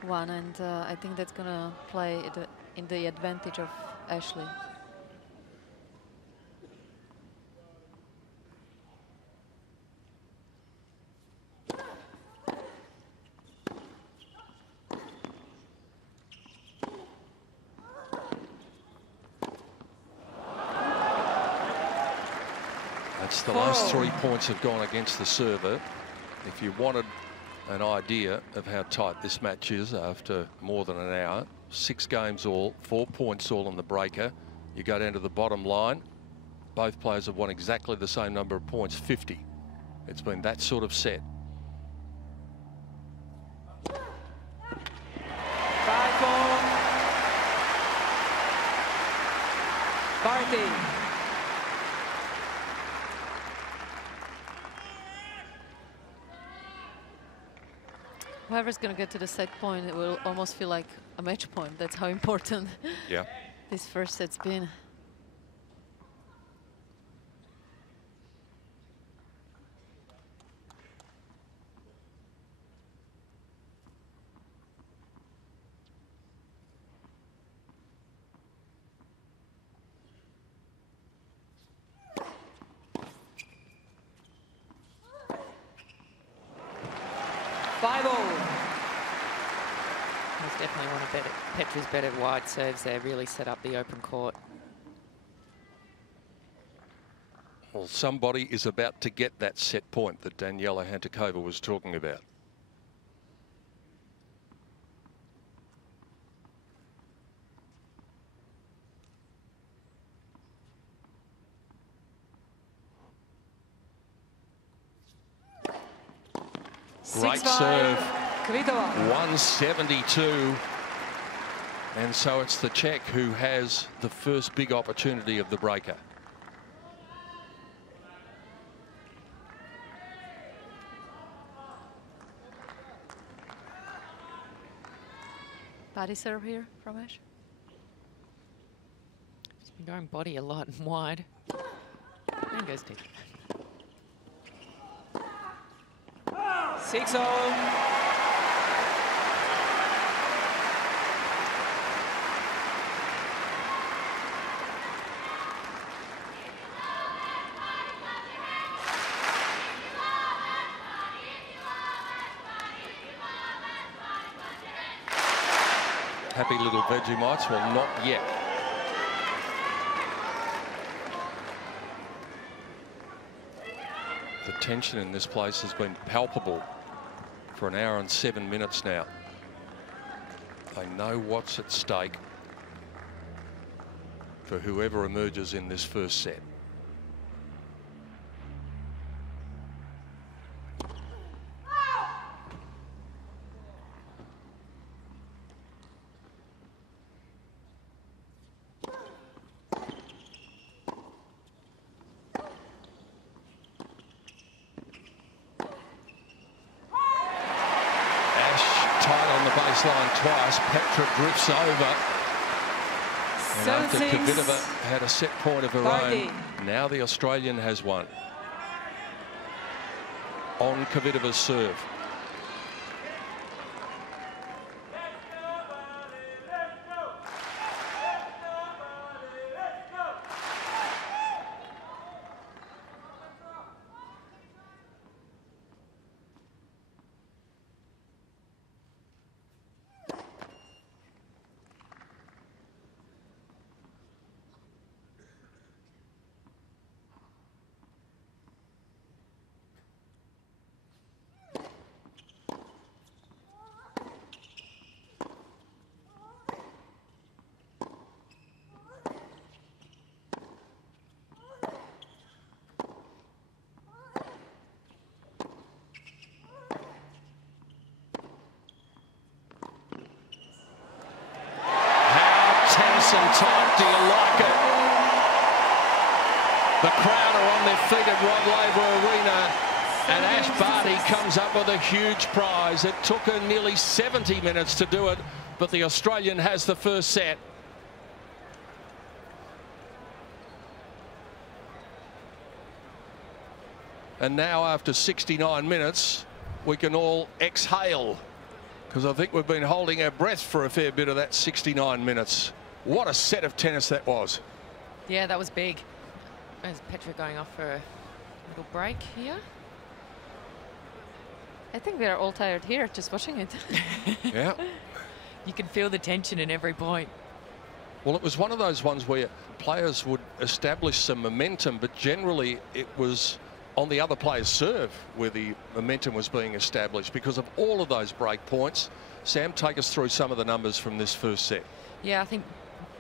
one, and I think that's going to play in the advantage of Ashleigh. The last 3 points have gone against the server. If you wanted an idea of how tight this match is after more than an hour, 6 games all, 4 points all on the breaker. You go down to the bottom line. Both players have won exactly the same number of points, 50. It's been that sort of set. Barty. Whoever's going to get to the set point, it will almost feel like a match point. That's how important this first set's been. Definitely one of Petra's better wide serves there, really set up the open court. Well, somebody is about to get that set point that Daniela Hantuchova was talking about. Great serve. Kvitova. 172. And so it's the Czech who has the first big opportunity of the breaker. Body serve here from Ash. He's been going body a lot and wide. And goes deep. 6-0. Happy little Vegemites? Well, not yet. The tension in this place has been palpable for an hour and 7 minutes now. They know what's at stake for whoever emerges in this first set. Twice, Petra drifts over. And after Kvitova had a set point of her own, now the Australian has one. On Kvitova's serve. And tight, do you like it? The crowd are on their feet at Rod Laver Arena, and Ashleigh Barty comes up with a huge prize. It took her nearly 70 minutes to do it, but the Australian has the first set. And now, after 69 minutes, we can all exhale, because I think we've been holding our breath for a fair bit of that 69 minutes. What a set of tennis that was. Yeah, that was big. Is Petra going off for a little break here? I think they're all tired here just watching it. Yeah. You can feel the tension in every point. Well, it was one of those ones where players would establish some momentum, but generally it was on the other player's serve where the momentum was being established because of all of those break points. Sam, take us through some of the numbers from this first set. Yeah, I think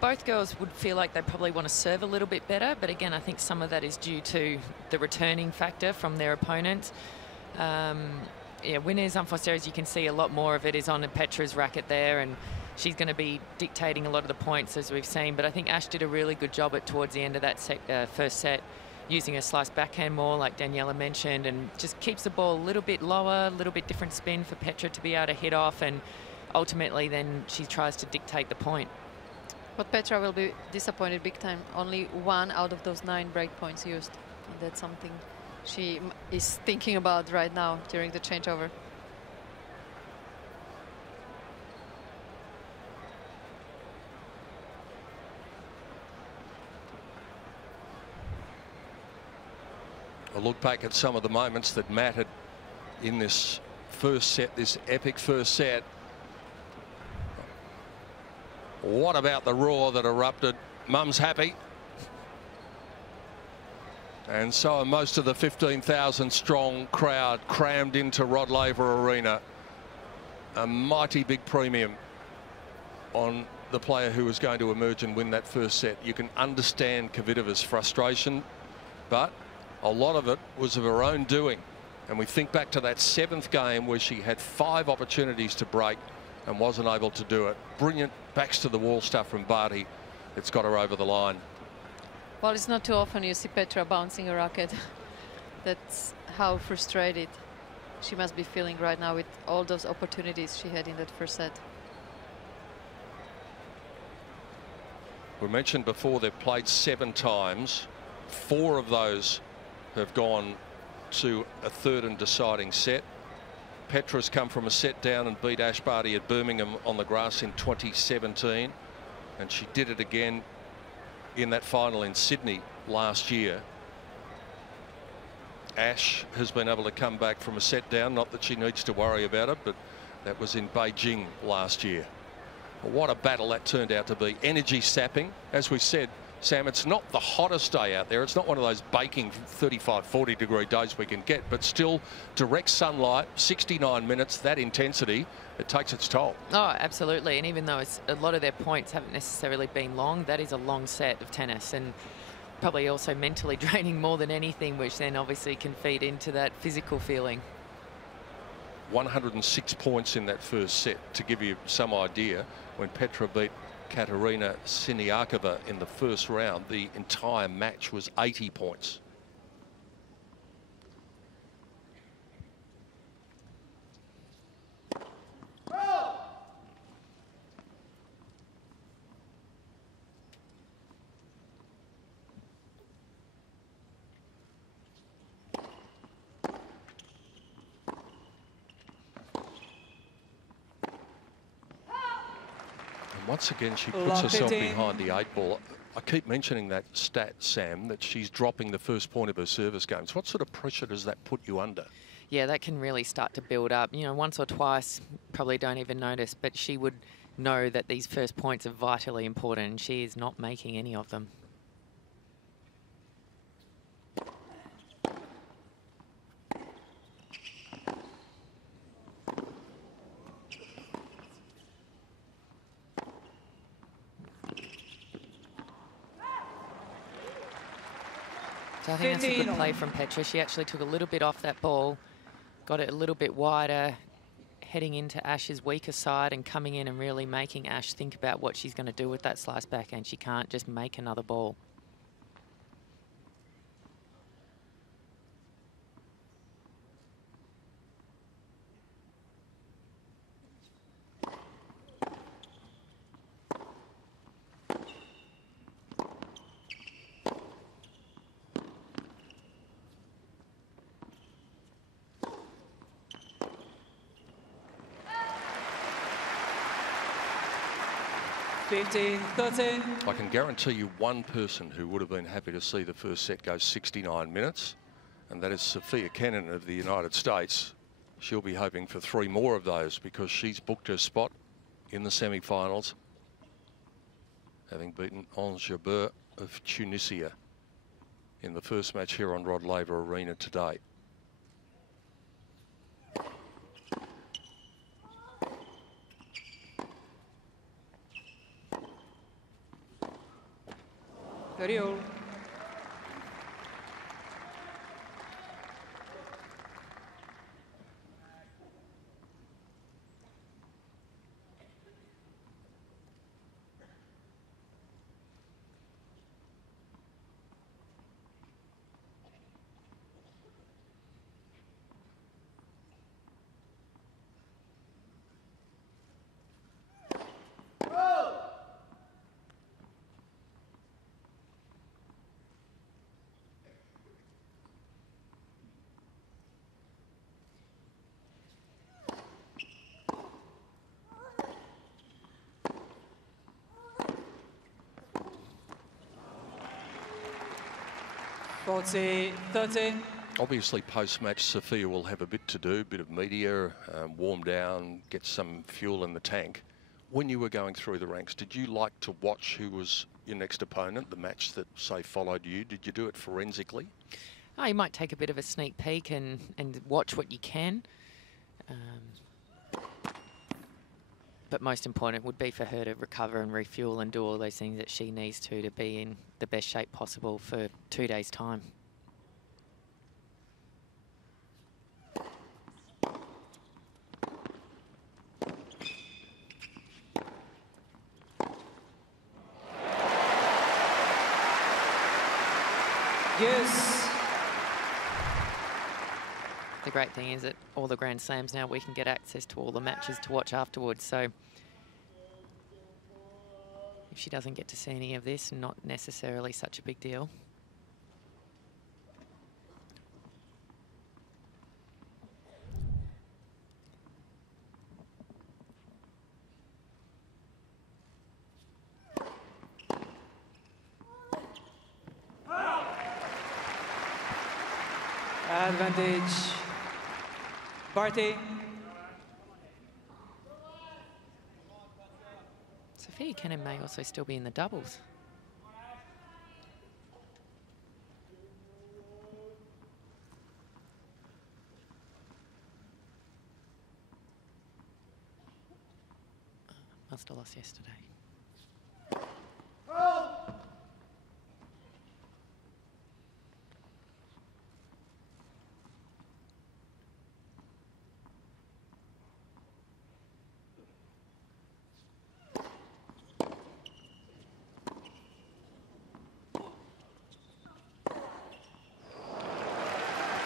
both girls would feel like they probably want to serve a little bit better, but again, I think some of that is due to the returning factor from their opponents. Yeah, winners, unforced errors, you can see a lot more of it is on Petra's racket there, and she's going to be dictating a lot of the points, as we've seen. But I think Ash did a really good job towards the end of that first set, using a slice backhand more, like Daniela mentioned, and just keeps the ball a little bit lower, a little bit different spin for Petra to be able to hit off, and ultimately then she tries to dictate the point. But Petra will be disappointed big time. Only 1 out of those 9 break points used. And that's something she is thinking about right now during the changeover. A look back at some of the moments that mattered in this first set, this epic first set. What about the roar that erupted? Mum's happy. And so are most of the 15,000 strong crowd crammed into Rod Laver Arena. A mighty big premium on the player who was going to emerge and win that first set. You can understand Kvitova's frustration, but a lot of it was of her own doing. And we think back to that 7th game where she had 5 opportunities to break and wasn't able to do it. Brilliant backs to the wall stuff from Barty. It's got her over the line. Well, it's not too often you see Petra bouncing a racket. That's how frustrated she must be feeling right now with all those opportunities she had in that first set. We mentioned before they've played 7 times. 4 of those have gone to a 3rd and deciding set. Petra's come from a set down and beat Ashleigh Barty at Birmingham on the grass in 2017, and she did it again in that final in Sydney last year. Ash has been able to come back from a set down, not that she needs to worry about it, but that was in Beijing last year. But what a battle that turned out to be. Energy sapping, as we said, Sam, it's not the hottest day out there. It's not one of those baking 35, 40 degree days we can get, but still direct sunlight, 69 minutes, that intensity, it takes its toll. Oh, absolutely. And even though a lot of their points haven't necessarily been long, that is a long set of tennis, and probably also mentally draining more than anything, which then obviously can feed into that physical feeling. 106 points in that first set, to give you some idea. When Petra beat Katerina Siniakova in the first round, the entire match was 80 points. Once again, she puts herself behind the 8 ball. I keep mentioning that stat, Sam, that she's dropping the first point of her service games. What sort of pressure does that put you under? Yeah, that can really start to build up. You know, once or twice, probably don't even notice, but she would know that these first points are vitally important, and she is not making any of them. So I think that's a good play from Petra. She actually took a little bit off that ball, got it a little bit wider, heading into Ash's weaker side and coming in and really making Ash think about what she's going to do with that slice backhand. She can't just make another ball. I can guarantee you one person who would have been happy to see the first set go 69 minutes, and that is Sophia Kenin of the United States. She'll be hoping for 3 more of those because she's booked her spot in the semi-finals, having beaten Ons Jabeur of Tunisia in the first match here on Rod Laver Arena today. Very old. 40-13. Obviously, post-match, Sophia will have a bit to do, a bit of media, warm down, get some fuel in the tank. When you were going through the ranks, did you like to watch who was your next opponent, the match that, say, followed you? Did you do it forensically? Oh, you might take a bit of a sneak peek and watch what you can. But most important would be for her to recover and refuel and do all those things that she needs to be in the best shape possible for 2 days' time. Yes. The great thing is that all the Grand Slams now, we can get access to all the matches to watch afterwards. So if she doesn't get to see any of this, not necessarily such a big deal. Advantage. Barty. Sophia Kenin may also still be in the doubles. Must have lost yesterday.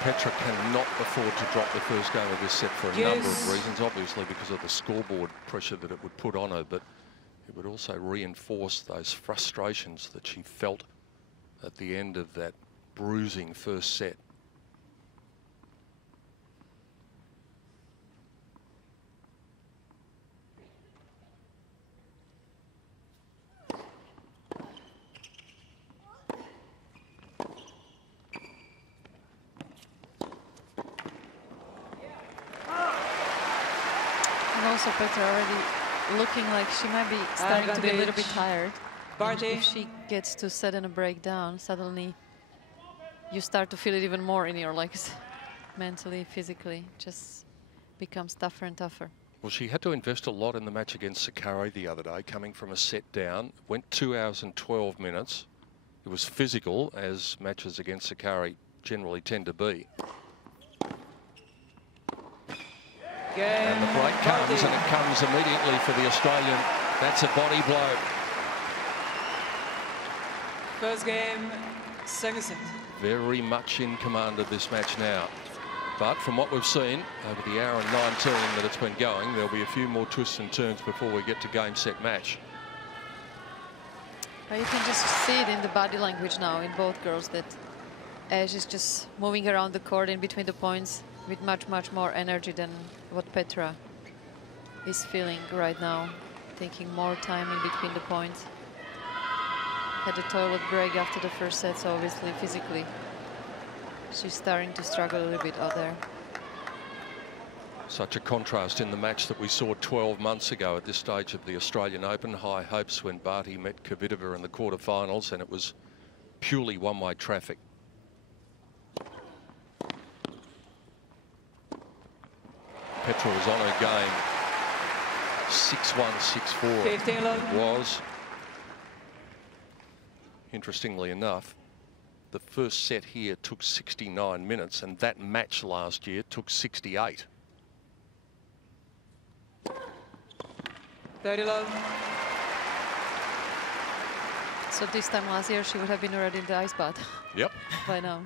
Petra cannot afford to drop the first game of this set for a number of reasons, obviously because of the scoreboard pressure that it would put on her, but it would also reinforce those frustrations that she felt at the end of that bruising first set. Also, Petra already looking like she might be starting to be a little bit tired. If she gets to set in a breakdown, suddenly you start to feel it even more in your legs, mentally, physically. Just becomes tougher and tougher. Well, she had to invest a lot in the match against Sakkari the other day, coming from a set down. Went 2 hours and 12 minutes. It was physical, as matches against Sakkari generally tend to be. And the break comes, and it comes immediately for the Australian. That's a body blow. First game, second set. Very much in command of this match now. But from what we've seen over the hour and 19 that it's been going, there'll be a few more twists and turns before we get to game, set, match. But you can just see it in the body language now in both girls that Ash is just moving around the court in between the points with much more energy than what Petra is feeling right now, taking more time in between the points. Had a toilet break after the first set, so obviously physically she's starting to struggle a little bit out there. Such a contrast in the match that we saw 12 months ago at this stage of the Australian Open. High hopes when Barty met Kvitova in the quarterfinals, and it was purely one-way traffic. Petra was on her game. 6-1, 6-4 it was. Interestingly enough, the first set here took 69 minutes, and that match last year took 68. 30 love. So this time last year she would have been already in the ice bath. Yep. By now.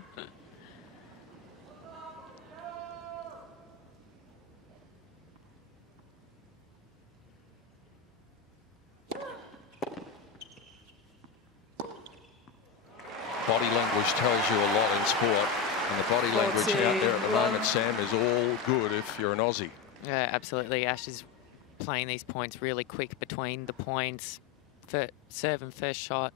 Body language tells you a lot in sport, and the body language out there at the moment, Sam, is all good if you're an Aussie. Yeah, absolutely. Ash is playing these points really quick between the points, for serve and first shot.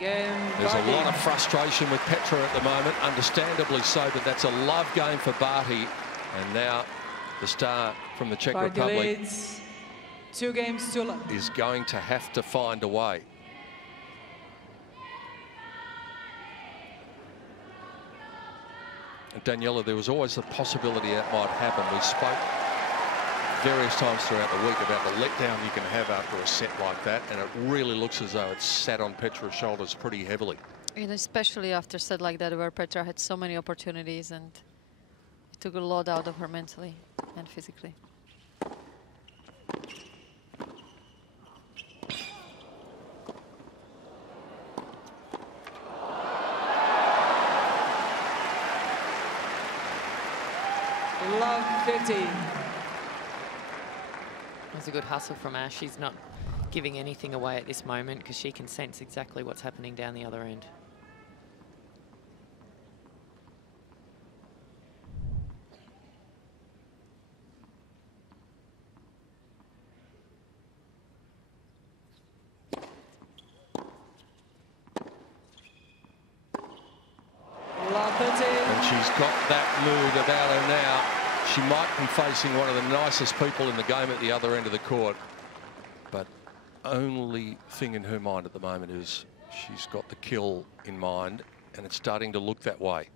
Game There's Barty. a lot of frustration with Petra at the moment, understandably so, but that's a love game for Barty. And now the star from the Czech Barty Republic leads 2 games to love. is going to have to find a way. And Daniela, there was always the possibility that might happen. We spoke various times throughout the week about the letdown you can have after a set like that, and it really looks as though it's sat on Petra's shoulders pretty heavily. And especially after a set like that where Petra had so many opportunities and it took a lot out of her mentally and physically. Love 15. That's a good hustle from Ash. She's not giving anything away at this moment because she can sense exactly what's happening down the other end. Love 13. And she's got that mood about her now. She might be facing one of the nicest people in the game at the other end of the court. But only thing in her mind at the moment is she's got the kill in mind, and it's starting to look that way.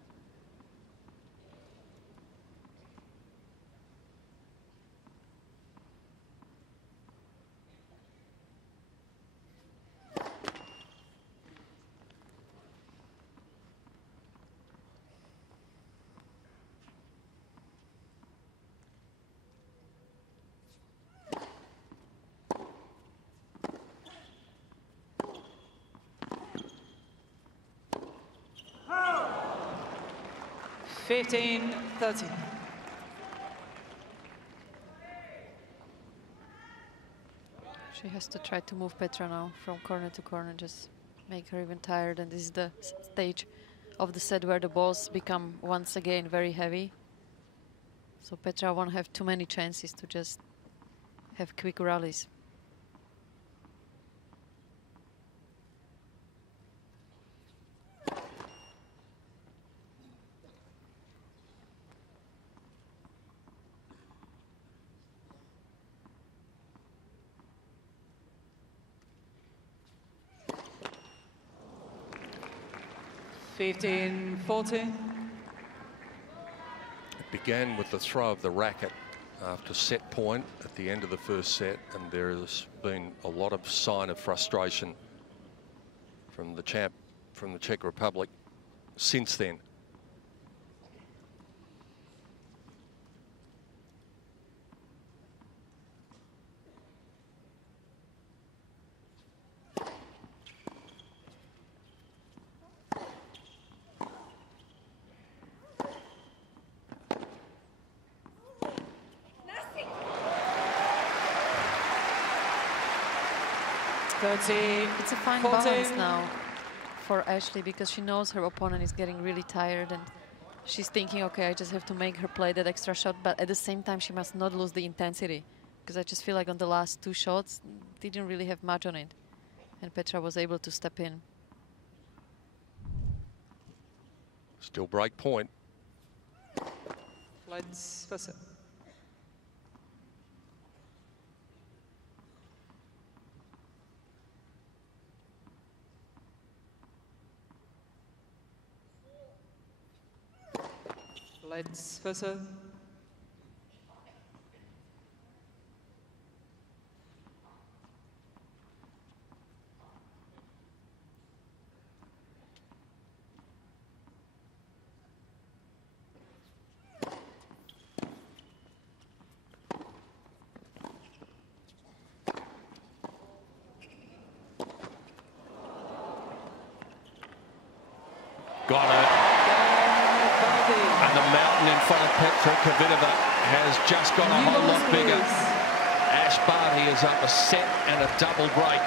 Fifteen, 13. She has to try to move Petra now from corner to corner, just make her even tired. And this is the stage of the set where the balls become once again very heavy. So Petra won't have too many chances to just have quick rallies. Fifteen, 14. It began with the throw of the racket after set point at the end of the first set, and there has been a lot of sign of frustration from the champ from the Czech Republic since then. It's a fine 14. balance now for Ashleigh, because she knows her opponent is getting really tired and she's thinking, okay, I just have to make her play that extra shot, but at the same time she must not lose the intensity, because I just feel like on the last 2 shots didn't really have much on it, and Petra was able to step in. Still break point. Let's pass it. Let's pass it. Got it. And the mountain in front of Petra Kvitova has just got a whole lot bigger. Ash Barty is up a set and a double break.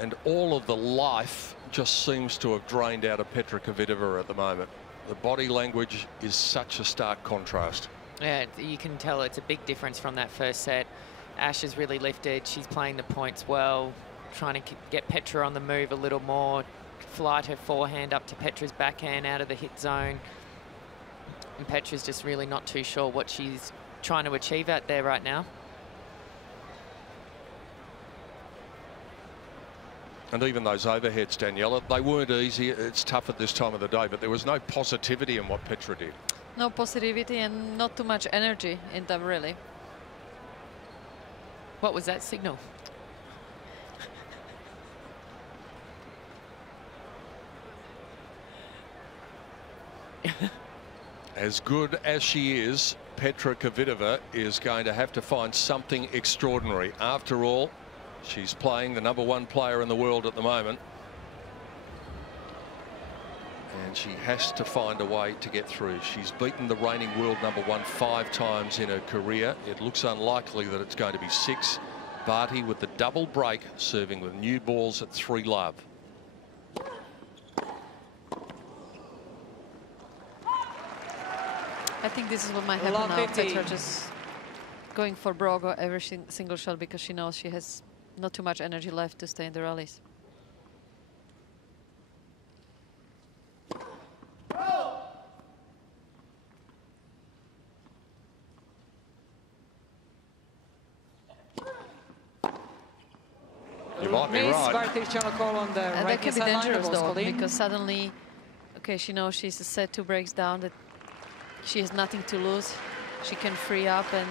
And all of the life just seems to have drained out of Petra Kvitova at the moment. The body language is such a stark contrast. Yeah, you can tell it's a big difference from that first set. Ash is really lifted. She's playing the points well, trying to get Petra on the move a little more, flight her forehand up to Petra's backhand out of the hit zone. And Petra's just really not too sure what she's trying to achieve out there right now. And even those overheads, Daniela, they weren't easy. It's tough at this time of the day, but there was no positivity in what Petra did. No positivity and not too much energy in them, really. What was that signal? As good as she is, Petra Kvitova is going to have to find something extraordinary. After all, she's playing the #1 player in the world at the moment. And she has to find a way to get through. She's beaten the reigning world #1 5 times in her career. It looks unlikely that it's going to be 6. Barty with the double break, serving with new balls at 3-love. I think this is what might happen now. Petra just going for broke every single shot because she knows she has not too much energy left to stay in the rallies. You might be right. Barty trying to call on the right that can be dangerous though, because because suddenly, okay, she knows she's a set 2 breaks down, that she has nothing to lose. She can free up, and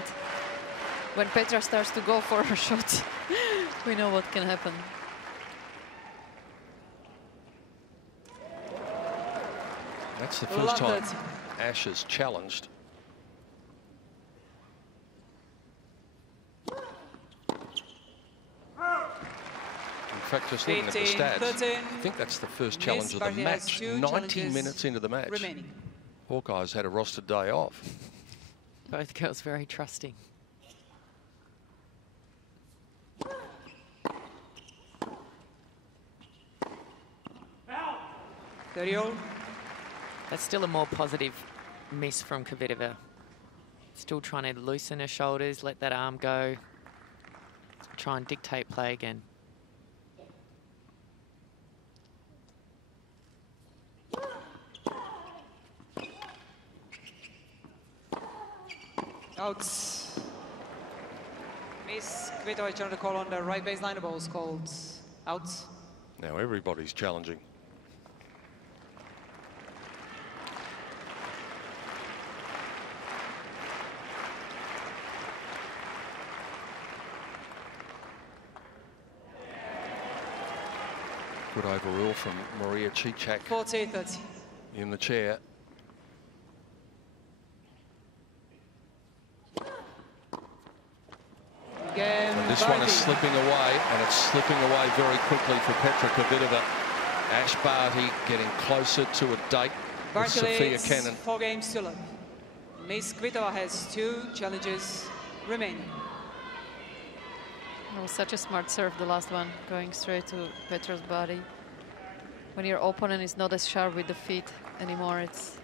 when Petra starts to go for her shots, we know what can happen. That's the first time Ash has challenged. In fact, just looking at the stats, I think that's the first challenge of the match. 90 minutes into the match. Remaining. Hawkeye's had a rostered day off. Both girls very trusting. That's still a more positive miss from Kvitova. Still trying to loosen her shoulders, let that arm go. Try and dictate play again. Out. Miss Kvitova trying to call on the right baseline. The ball's called out. Now everybody's challenging. Good overrule from Maria Cicak 40-30. in the chair. And this one is slipping away, and it's slipping away very quickly for Petra Kvitova. Ash Barty getting closer to a date with Sophia Cannon. 4 games to love. Miss Kvitova has 2 challenges remaining. It was such a smart serve, the last one, going straight to Petra's body. When your opponent is not as sharp with the feet anymore, it's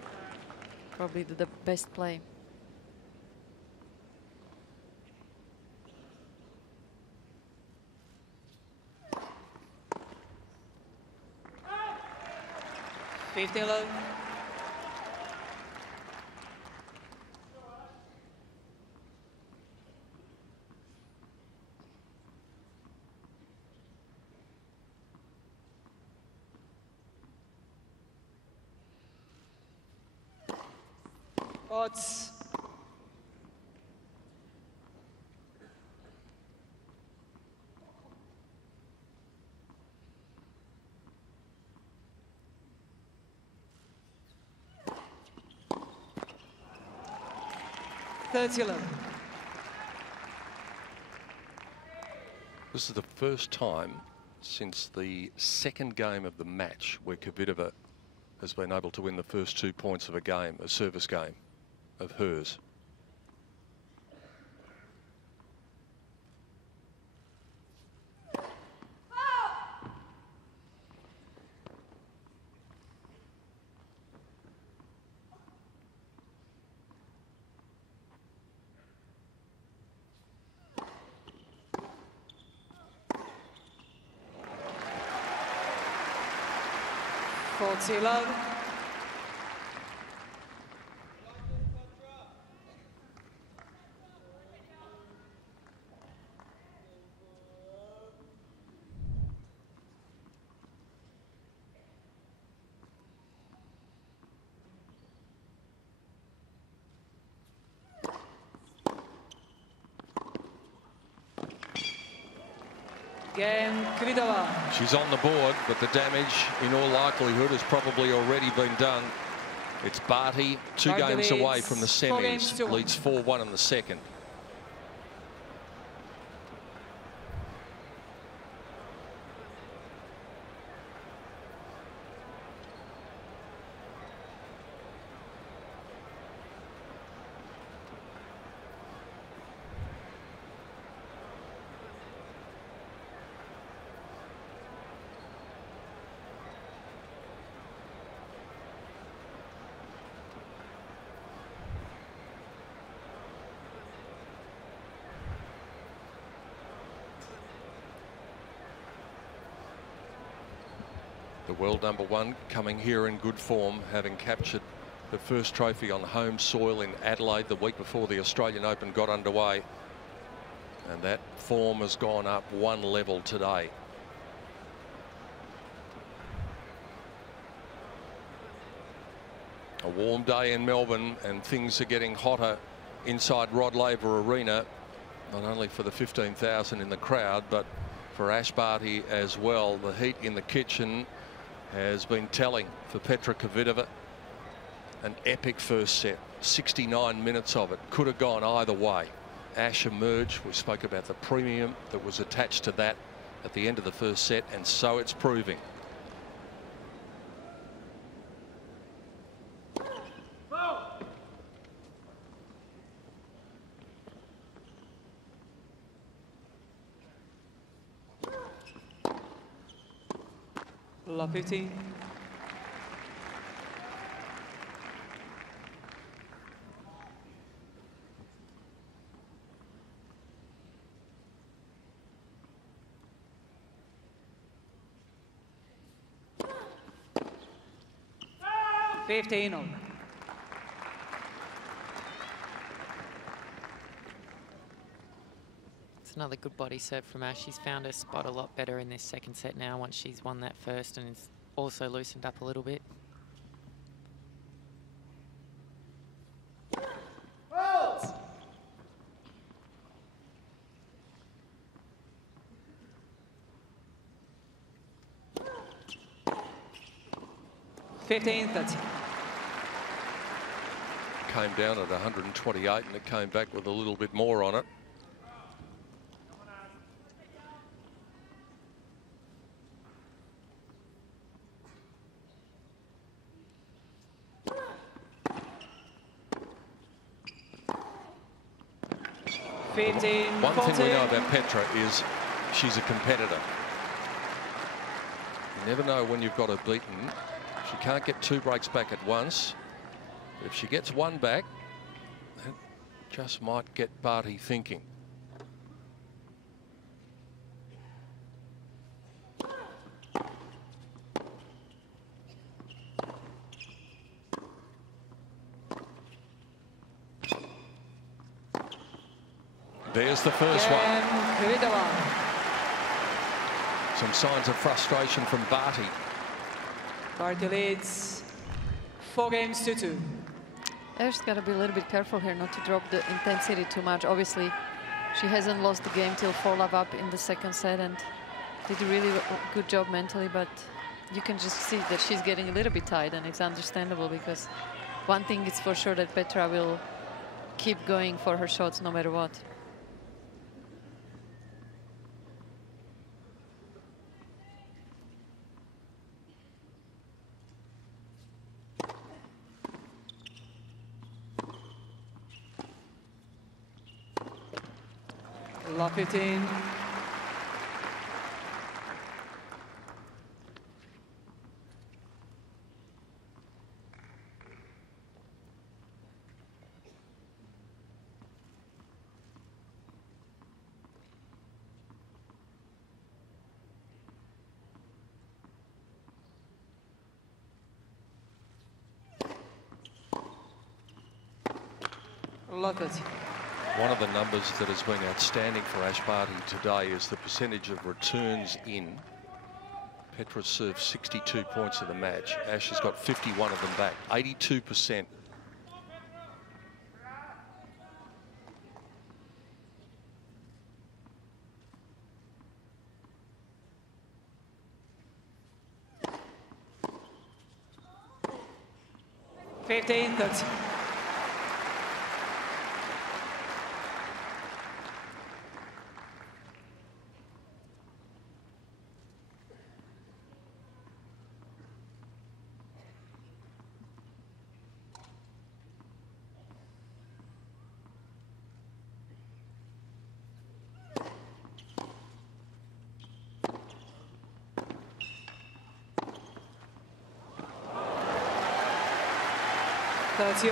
probably the best play. Love. Odds. This is the first time since the second game of the match where Kvitova has been able to win the first 2 points of a game, a service game of hers. 40 love. Game Kvitova. She's on the board, but the damage, in all likelihood, has probably already been done. It's Barty, two Barty games away leads from the 4 games semis. to 1. Leads 4-1 in the second. The world #1 coming here in good form, having captured the first trophy on home soil in Adelaide the week before the Australian Open got underway. And that form has gone up 1 level today. A warm day in Melbourne, and things are getting hotter inside Rod Laver Arena, not only for the 15,000 in the crowd, but for Ashleigh Barty as well. The heat in the kitchen has been telling for Petra Kvitova. An epic first set, 69 minutes of it. Could have gone either way. Ash emerged. We spoke about the premium that was attached to that at the end of the first set, and so it's proving. Love 15. It's another good body serve from Ash. She's found her spot a lot better in this second set now once she's won that first, and is also loosened up a little bit. Hold. 15-30. Came down at 128, and it came back with a little bit more on it. One thing we know about Petra is she's a competitor. You never know when you've got her beaten. She can't get 2 breaks back at once. If she gets 1 back, that just might get Barty thinking. There's the first one. Some signs of frustration from Barty. Barty leads 4-2. Ash's got to be a little bit careful here not to drop the intensity too much. Obviously, she hasn't lost the game till 4-love up in the second set and did a really good job mentally, but you can just see that she's getting a little bit tired, and it's understandable because one thing is for sure, that Petra will keep going for her shots no matter what. Love 15. Look at. One of the numbers that has been outstanding for Ash Barty today is the percentage of returns in. Petra served 62 points of the match. Ash has got 51 of them back, 82%. That's 30.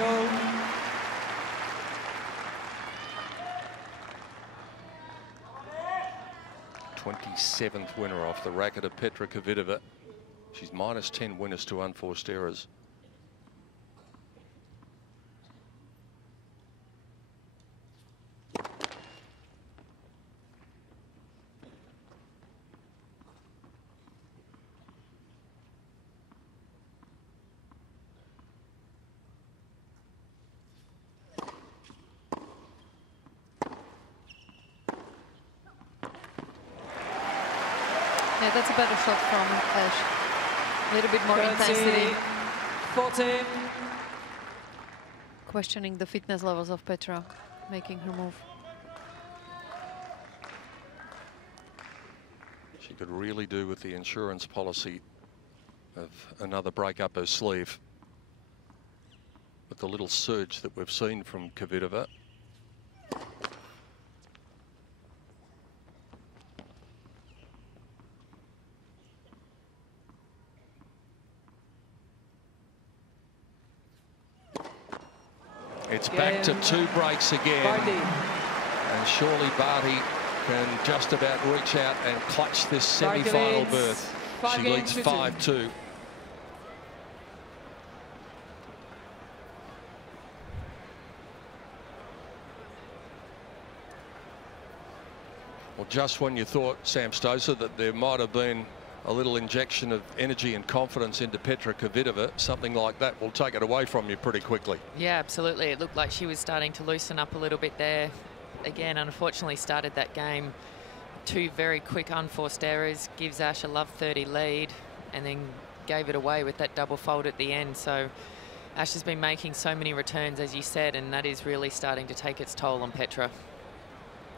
27th winner off the racket of Petra Kvitova. She's -10 winners to unforced errors. Yeah, that's a better shot from Ash. A little bit more 30, intensity. 40. Questioning the fitness levels of Petra, making her move. She could really do with the insurance policy of another break up her sleeve. But the little surge that we've seen from Kvitova. It's back to 2 breaks again. Barty. And surely Barty can just about reach out and clutch this semi-final berth. She leads 5-2. Well, just when you thought, Sam Stosur, that there might have been a little injection of energy and confidence into Petra Kvitova, something like that will take it away from you pretty quickly. Yeah, absolutely. It looked like she was starting to loosen up a little bit there. Again, unfortunately started that game 2 very quick unforced errors, gives Ash a love 30 lead, and then gave it away with that double fault at the end. So Ash has been making so many returns, as you said, and that is really starting to take its toll on Petra.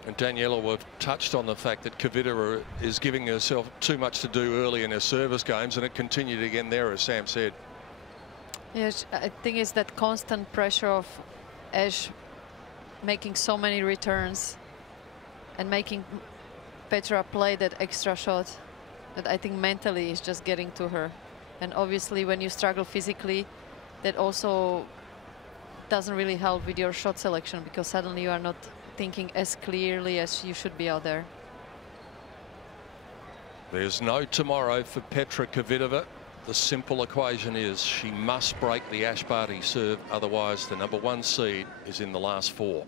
And Daniela, we've touched on the fact that Kvitova is giving herself too much to do early in her service games, and it continued again there, as Sam said. Yes, I think it's that constant pressure of Ash making so many returns and making Petra play that extra shot that I think mentally is just getting to her. And obviously when you struggle physically, that also doesn't really help with your shot selection, because suddenly you are not thinking as clearly as you should be out there. There's no tomorrow for Petra Kvitova. The simple equation is she must break the Ash Barty serve, otherwise the #1 seed is in the last 4.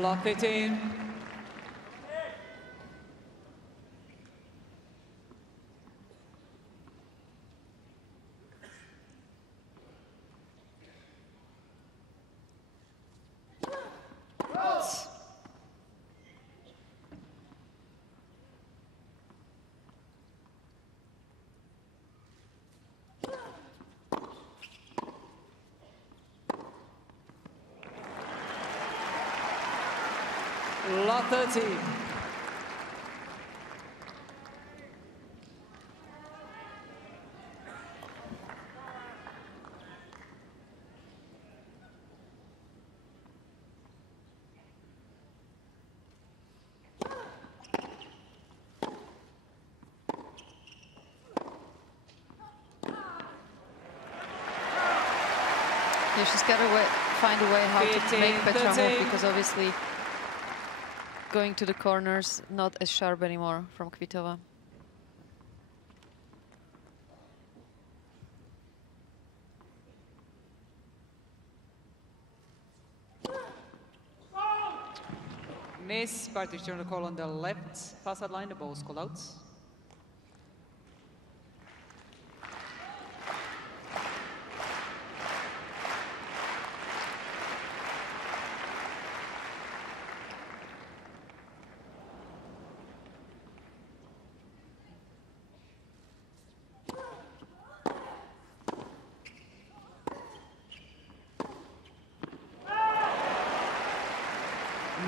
Lock it in. Lot 30. Yeah, she's got to find a way how to make Petra move, because obviously going to the corners not as sharp anymore from Kvitova. Miss Barty trying to call on the left facade line. The ball's called out.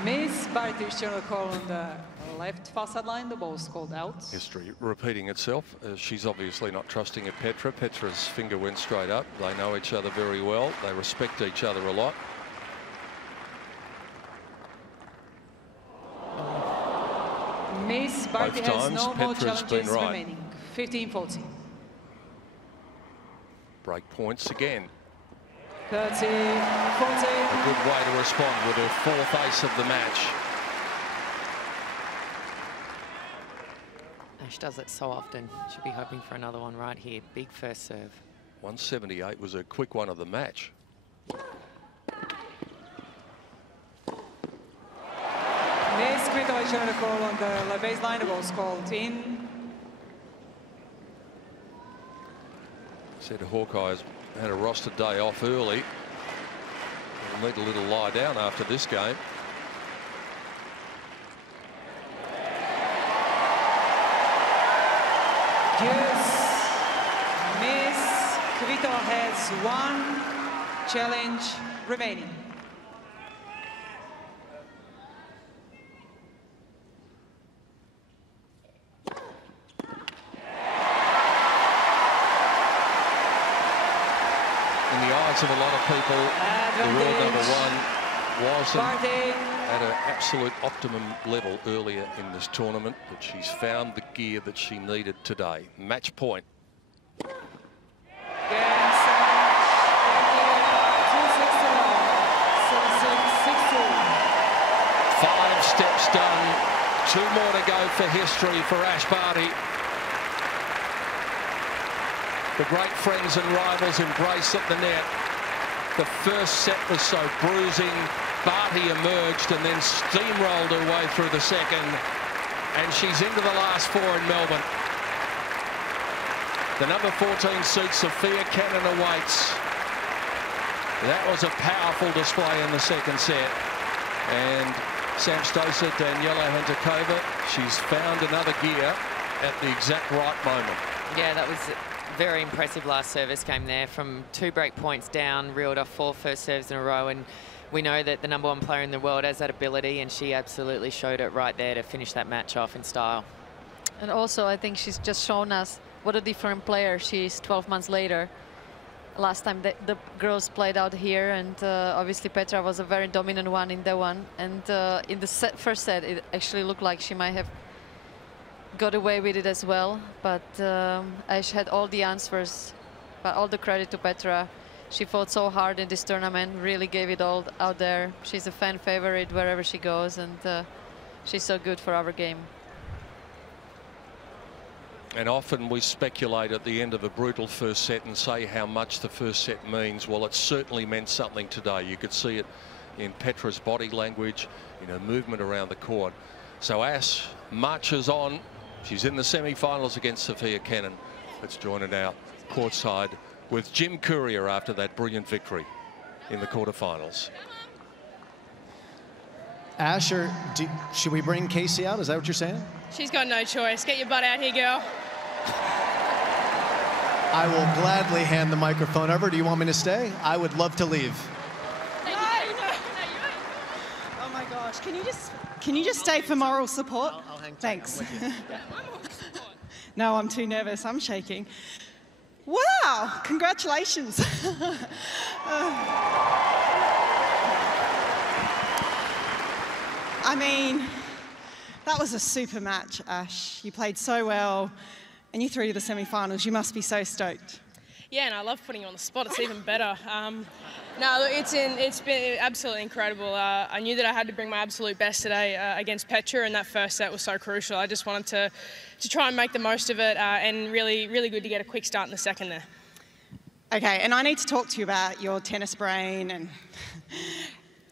Miss Barty is trying to call on the left facade line. The ball's called out. History repeating itself. She's obviously not trusting of Petra. Petra's finger went straight up. They know each other very well. They respect each other a lot. Miss Barty has no more challenges remaining. 15-40. Break points again. 30-40. A good way to respond with her fourth ace of the match. Ash does it so often. She'll be hoping for another one right here. Big first serve. 178 was a quick one of the match. Miss Kvitova trying to call on the baseline. The ball's called in. Said Hawkeyes had a roster day off early. They'll need a little lie down after this game. Yes. Miss Kvitova has one challenge remaining. Of a lot of people, the world #1 wasn't at an absolute optimum level earlier in this tournament, but she's found the gear that she needed today. Match point. 5 steps done. 2 more to go for history for Ashleigh Barty. The great friends and rivals embrace at the net. The first set was so bruising. Barty emerged and then steamrolled her way through the second. And she's into the last 4 in Melbourne. The number 14 seed, Sophia Cannon, awaits. That was a powerful display in the second set. And Samstosa Daniela Hentakova, she's found another gear at the exact right moment. Yeah, that was very impressive last service game there. From 2 break points down, reeled off 4 first serves in a row, and we know that the #1 player in the world has that ability, and she absolutely showed it right there to finish that match off in style. And also, I think she's just shown us what a different player she is 12 months later. Last time the girls played out here, and obviously Petra was a very dominant one in that one, and in the first set it actually looked like she might have got away with it as well, but Ash had all the answers. But all the credit to Petra. She fought so hard in this tournament, really gave it all out there. She's a fan favorite wherever she goes, and she's so good for our game. And often we speculate at the end of a brutal first set and say how much the first set means. Well, it certainly meant something today. You could see it in Petra's body language, in her movement around the court. So Ash marches on. She's in the semi-finals against Sophia Cannon. Let's join her now courtside with Jim Courier after that brilliant victory in the quarterfinals. Asher, should we bring Casey out? Is that what you're saying? She's got no choice. Get your butt out here, girl. I will gladly hand the microphone over. Do you want me to stay? I would love to leave. No. Oh my gosh. Can you just stay for moral support? I'll hang tight. Thanks. I'm with you. No, I'm too nervous. I'm shaking. Wow! Congratulations. I mean, that was a super match, Ash. You played so well, and you through to the semi-finals. You must be so stoked. Yeah, and I love putting you on the spot. It's even better. No, it's been absolutely incredible. I knew that I had to bring my absolute best today against Petra, and that first set was so crucial. I just wanted to try and make the most of it, and really good to get a quick start in the second there. Okay, and I need to talk to you about your tennis brain, and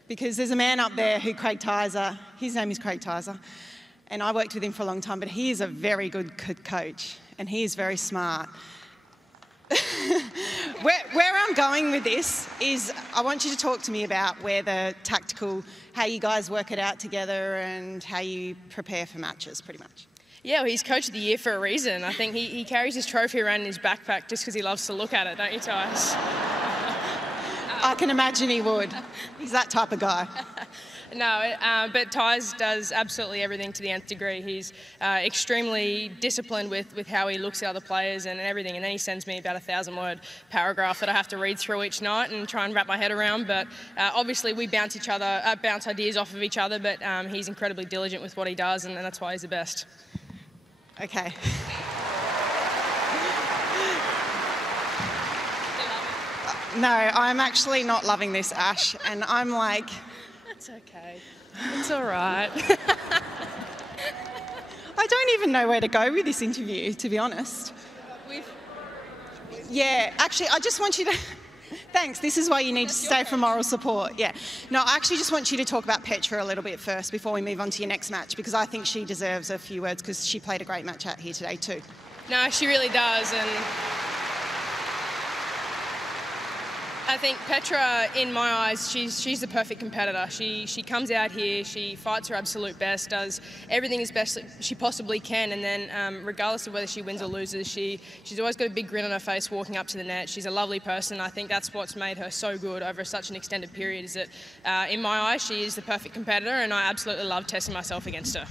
because there's a man up there who Craig Tyser, his name is Craig Tyser, and I worked with him for a long time, but he is a very good coach, and he is very smart. Where I'm going with this is I want you to talk to me about where the tactical, how you guys work it out together and how you prepare for matches, pretty much. Yeah, well, he's Coach of the Year for a reason. I think he carries his trophy around in his backpack just because he loves to look at it, don't you, Tyce? I can imagine he would. He's that type of guy. No, but Tyce does absolutely everything to the nth degree. He's extremely disciplined with how he looks at other players and everything, and then he sends me about a 1,000-word paragraph that I have to read through each night and try and wrap my head around. But obviously we bounce ideas off of each other, but he's incredibly diligent with what he does, and that's why he's the best. Okay. No, I'm actually not loving this, Ash, and I'm like... It's okay. It's all right. I don't even know where to go with this interview, to be honest. Yeah, actually, I just want you to... Thanks, this is why you need to stay for moral support, yeah. No, I actually just want you to talk about Petra a little bit first before we move on to your next match, because I think she deserves a few words, because she played a great match out here today too. No, she really does, and I think Petra, in my eyes, she's the perfect competitor. She comes out here, she fights her absolute best, does everything as best she possibly can, and then regardless of whether she wins or loses, she's always got a big grin on her face walking up to the net. She's a lovely person. I think that's what's made her so good over such an extended period, is that in my eyes, she is the perfect competitor, and I absolutely love testing myself against her.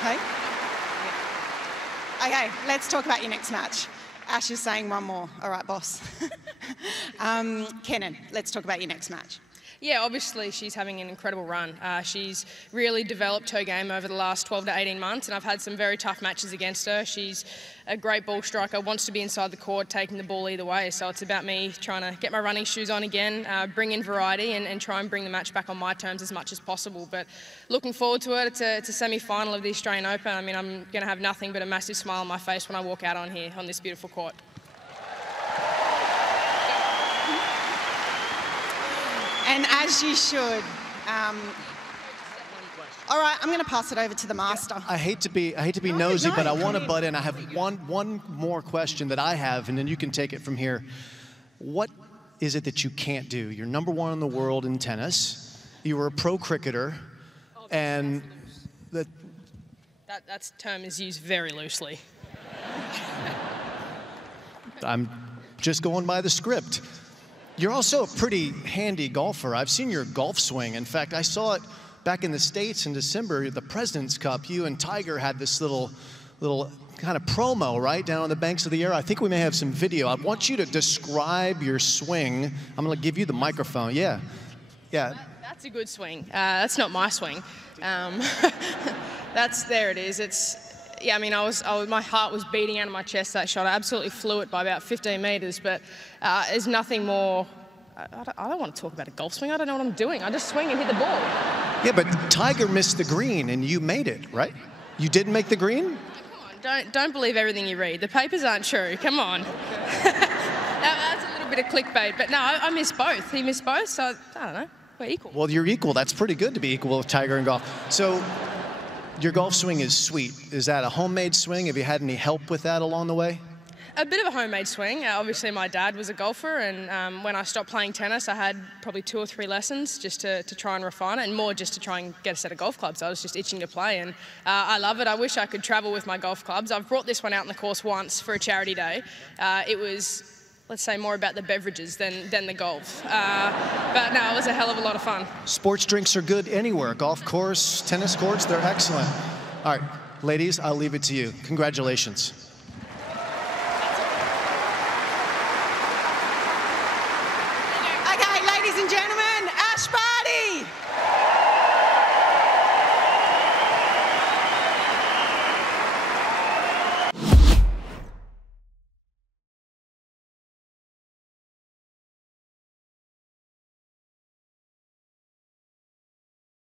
Okay. Okay, let's talk about your next match. Ash is saying one more. All right, boss. Kenan, let's talk about your next match. Yeah, obviously she's having an incredible run. She's really developed her game over the last 12 to 18 months, and I've had some very tough matches against her. She's a great ball striker, wants to be inside the court, taking the ball either way. So it's about me trying to get my running shoes on again, bring in variety, and try and bring the match back on my terms as much as possible. But looking forward to it. It's a semi-final of the Australian Open. I mean, I'm going to have nothing but a massive smile on my face when I walk out on here, on this beautiful court. And as you should. All right, I'm going to pass it over to the master. I hate to be nosy, but I want to butt in. I have one more question that I have, and then you can take it from here. What is it that you can't do? You're #1 in the world in tennis. You were a pro cricketer, and that term is used very loosely. I'm just going by the script. You're also a pretty handy golfer. I've seen your golf swing. In fact, I saw it back in the States in December, the President's Cup. You and Tiger had this little kind of promo, right, down on the banks of the Aire. I think we may have some video. I want you to describe your swing. I'm going to give you the microphone. Yeah. That's a good swing. That's not my swing. There it is. Yeah, I mean, my heart was beating out of my chest that shot. I absolutely flew it by about 15 metres, but there's nothing more. I don't want to talk about a golf swing. I don't know what I'm doing. I just swing and hit the ball. Yeah, but Tiger missed the green, and you made it, right? You didn't make the green? Oh, come on, don't believe everything you read. The papers aren't true. Come on. That's a little bit of clickbait, but no, I missed both. He missed both, so I don't know. We're equal. Well, you're equal. That's pretty good to be equal with Tiger in golf. So your golf swing is sweet. Is that a homemade swing? Have you had any help with that along the way? A bit of a homemade swing. Obviously, my dad was a golfer, and when I stopped playing tennis, I had probably 2 or 3 lessons just to try and refine it, and more just to try and get a set of golf clubs. I was just itching to play, and I love it. I wish I could travel with my golf clubs. I've brought this one out on the course once for a charity day. It was, let's say, more about the beverages than the golf. But no, it was a hell of a lot of fun. Sports drinks are good anywhere. Golf course, tennis courts, they're excellent. All right, ladies, I'll leave it to you. Congratulations.